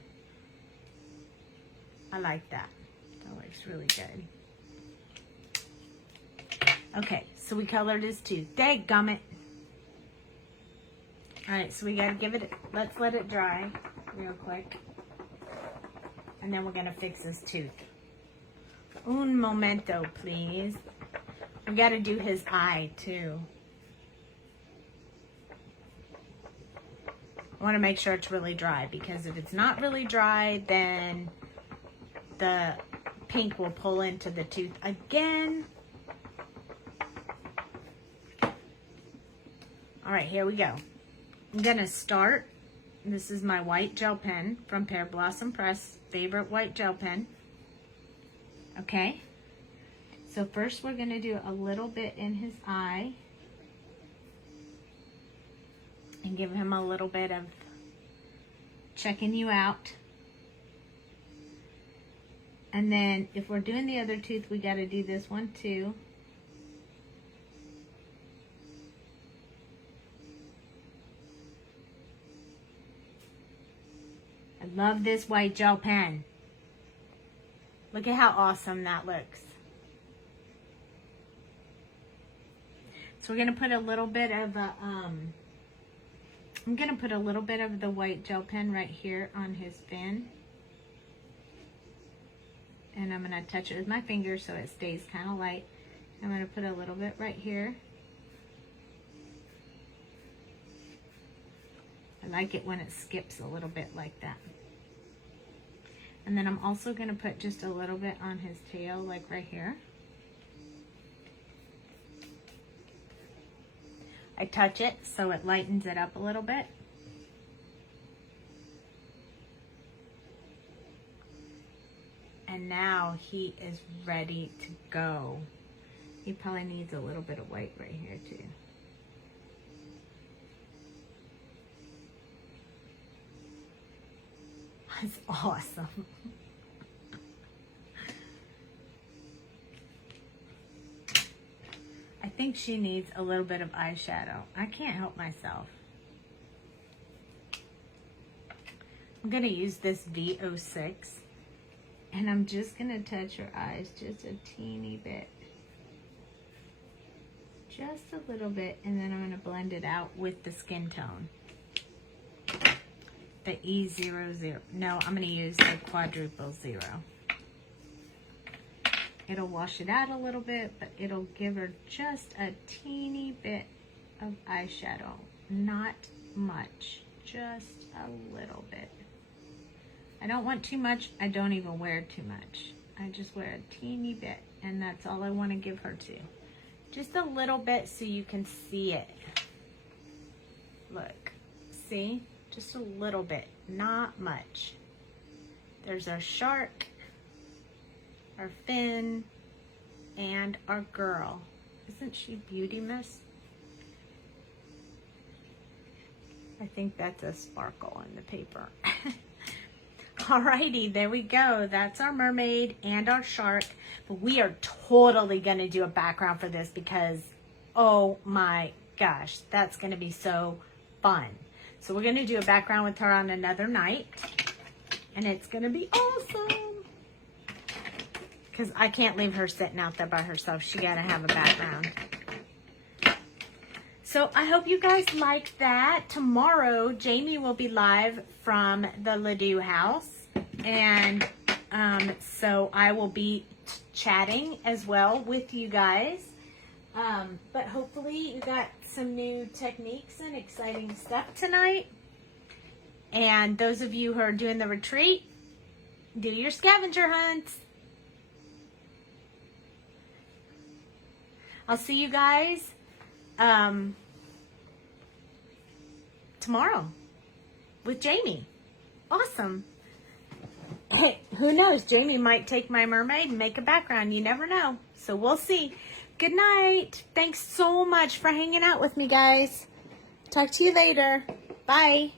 I like that. That looks really good. Okay, so we colored his tooth. Dadgummit. Alright, so we gotta give it, let's let it dry real quick. And then we're gonna fix his tooth. Un momento, please. We gotta do his eye too. I wanna make sure it's really dry, because if it's not really dry, then the pink will pull into the tooth again. All right, here we go. I'm gonna start. This is my white gel pen from Pear Blossom Press, favorite white gel pen. Okay, so first we're gonna do a little bit in his eye and give him a little bit of checking you out. And then if we're doing the other tooth, we gotta do this one too. I love this white gel pen. Look at how awesome that looks. So we're gonna put a little bit of a, I'm gonna put a little bit of the white gel pen right here on his fin. And I'm gonna touch it with my finger so it stays kind of light. I'm gonna put a little bit right here. I like it when it skips a little bit like that. And then I'm also gonna put just a little bit on his tail, like right here. I touch it so it lightens it up a little bit. And now he is ready to go. He probably needs a little bit of white right here too. That's awesome. I think she needs a little bit of eyeshadow. I can't help myself. I'm gonna use this V06 and I'm just gonna touch her eyes just a teeny bit. Just a little bit, and then I'm gonna blend it out with the skin tone. The E00. No, I'm gonna use the quadruple 0. It'll wash it out a little bit, but it'll give her just a teeny bit of eyeshadow. Not much, just a little bit. I don't want too much. I don't even wear too much. I just wear a teeny bit, and that's all I want to give her to. Just a little bit so you can see it. Look, see? Just a little bit, not much. There's our shark, our fin, and our girl. Isn't she beauty miss? I think that's a sparkle in the paper. Alrighty, there we go. That's our mermaid and our shark. But we are totally going to do a background for this because, oh my gosh, that's going to be so fun. So we're going to do a background with her on another night. And it's going to be awesome. Because I can't leave her sitting out there by herself. She got to have a background. So I hope you guys like that. Tomorrow, Jamie will be live from the Ledoux house. And so I will be chatting as well with you guys. But hopefully you got some new techniques and exciting stuff tonight. And those of you who are doing the retreat, do your scavenger hunts. I'll see you guys tomorrow with Jamie. Awesome. Hey, who knows? Jamie might take my mermaid and make a background. You never know. So we'll see. Good night. Thanks so much for hanging out with me, guys. Talk to you later. Bye.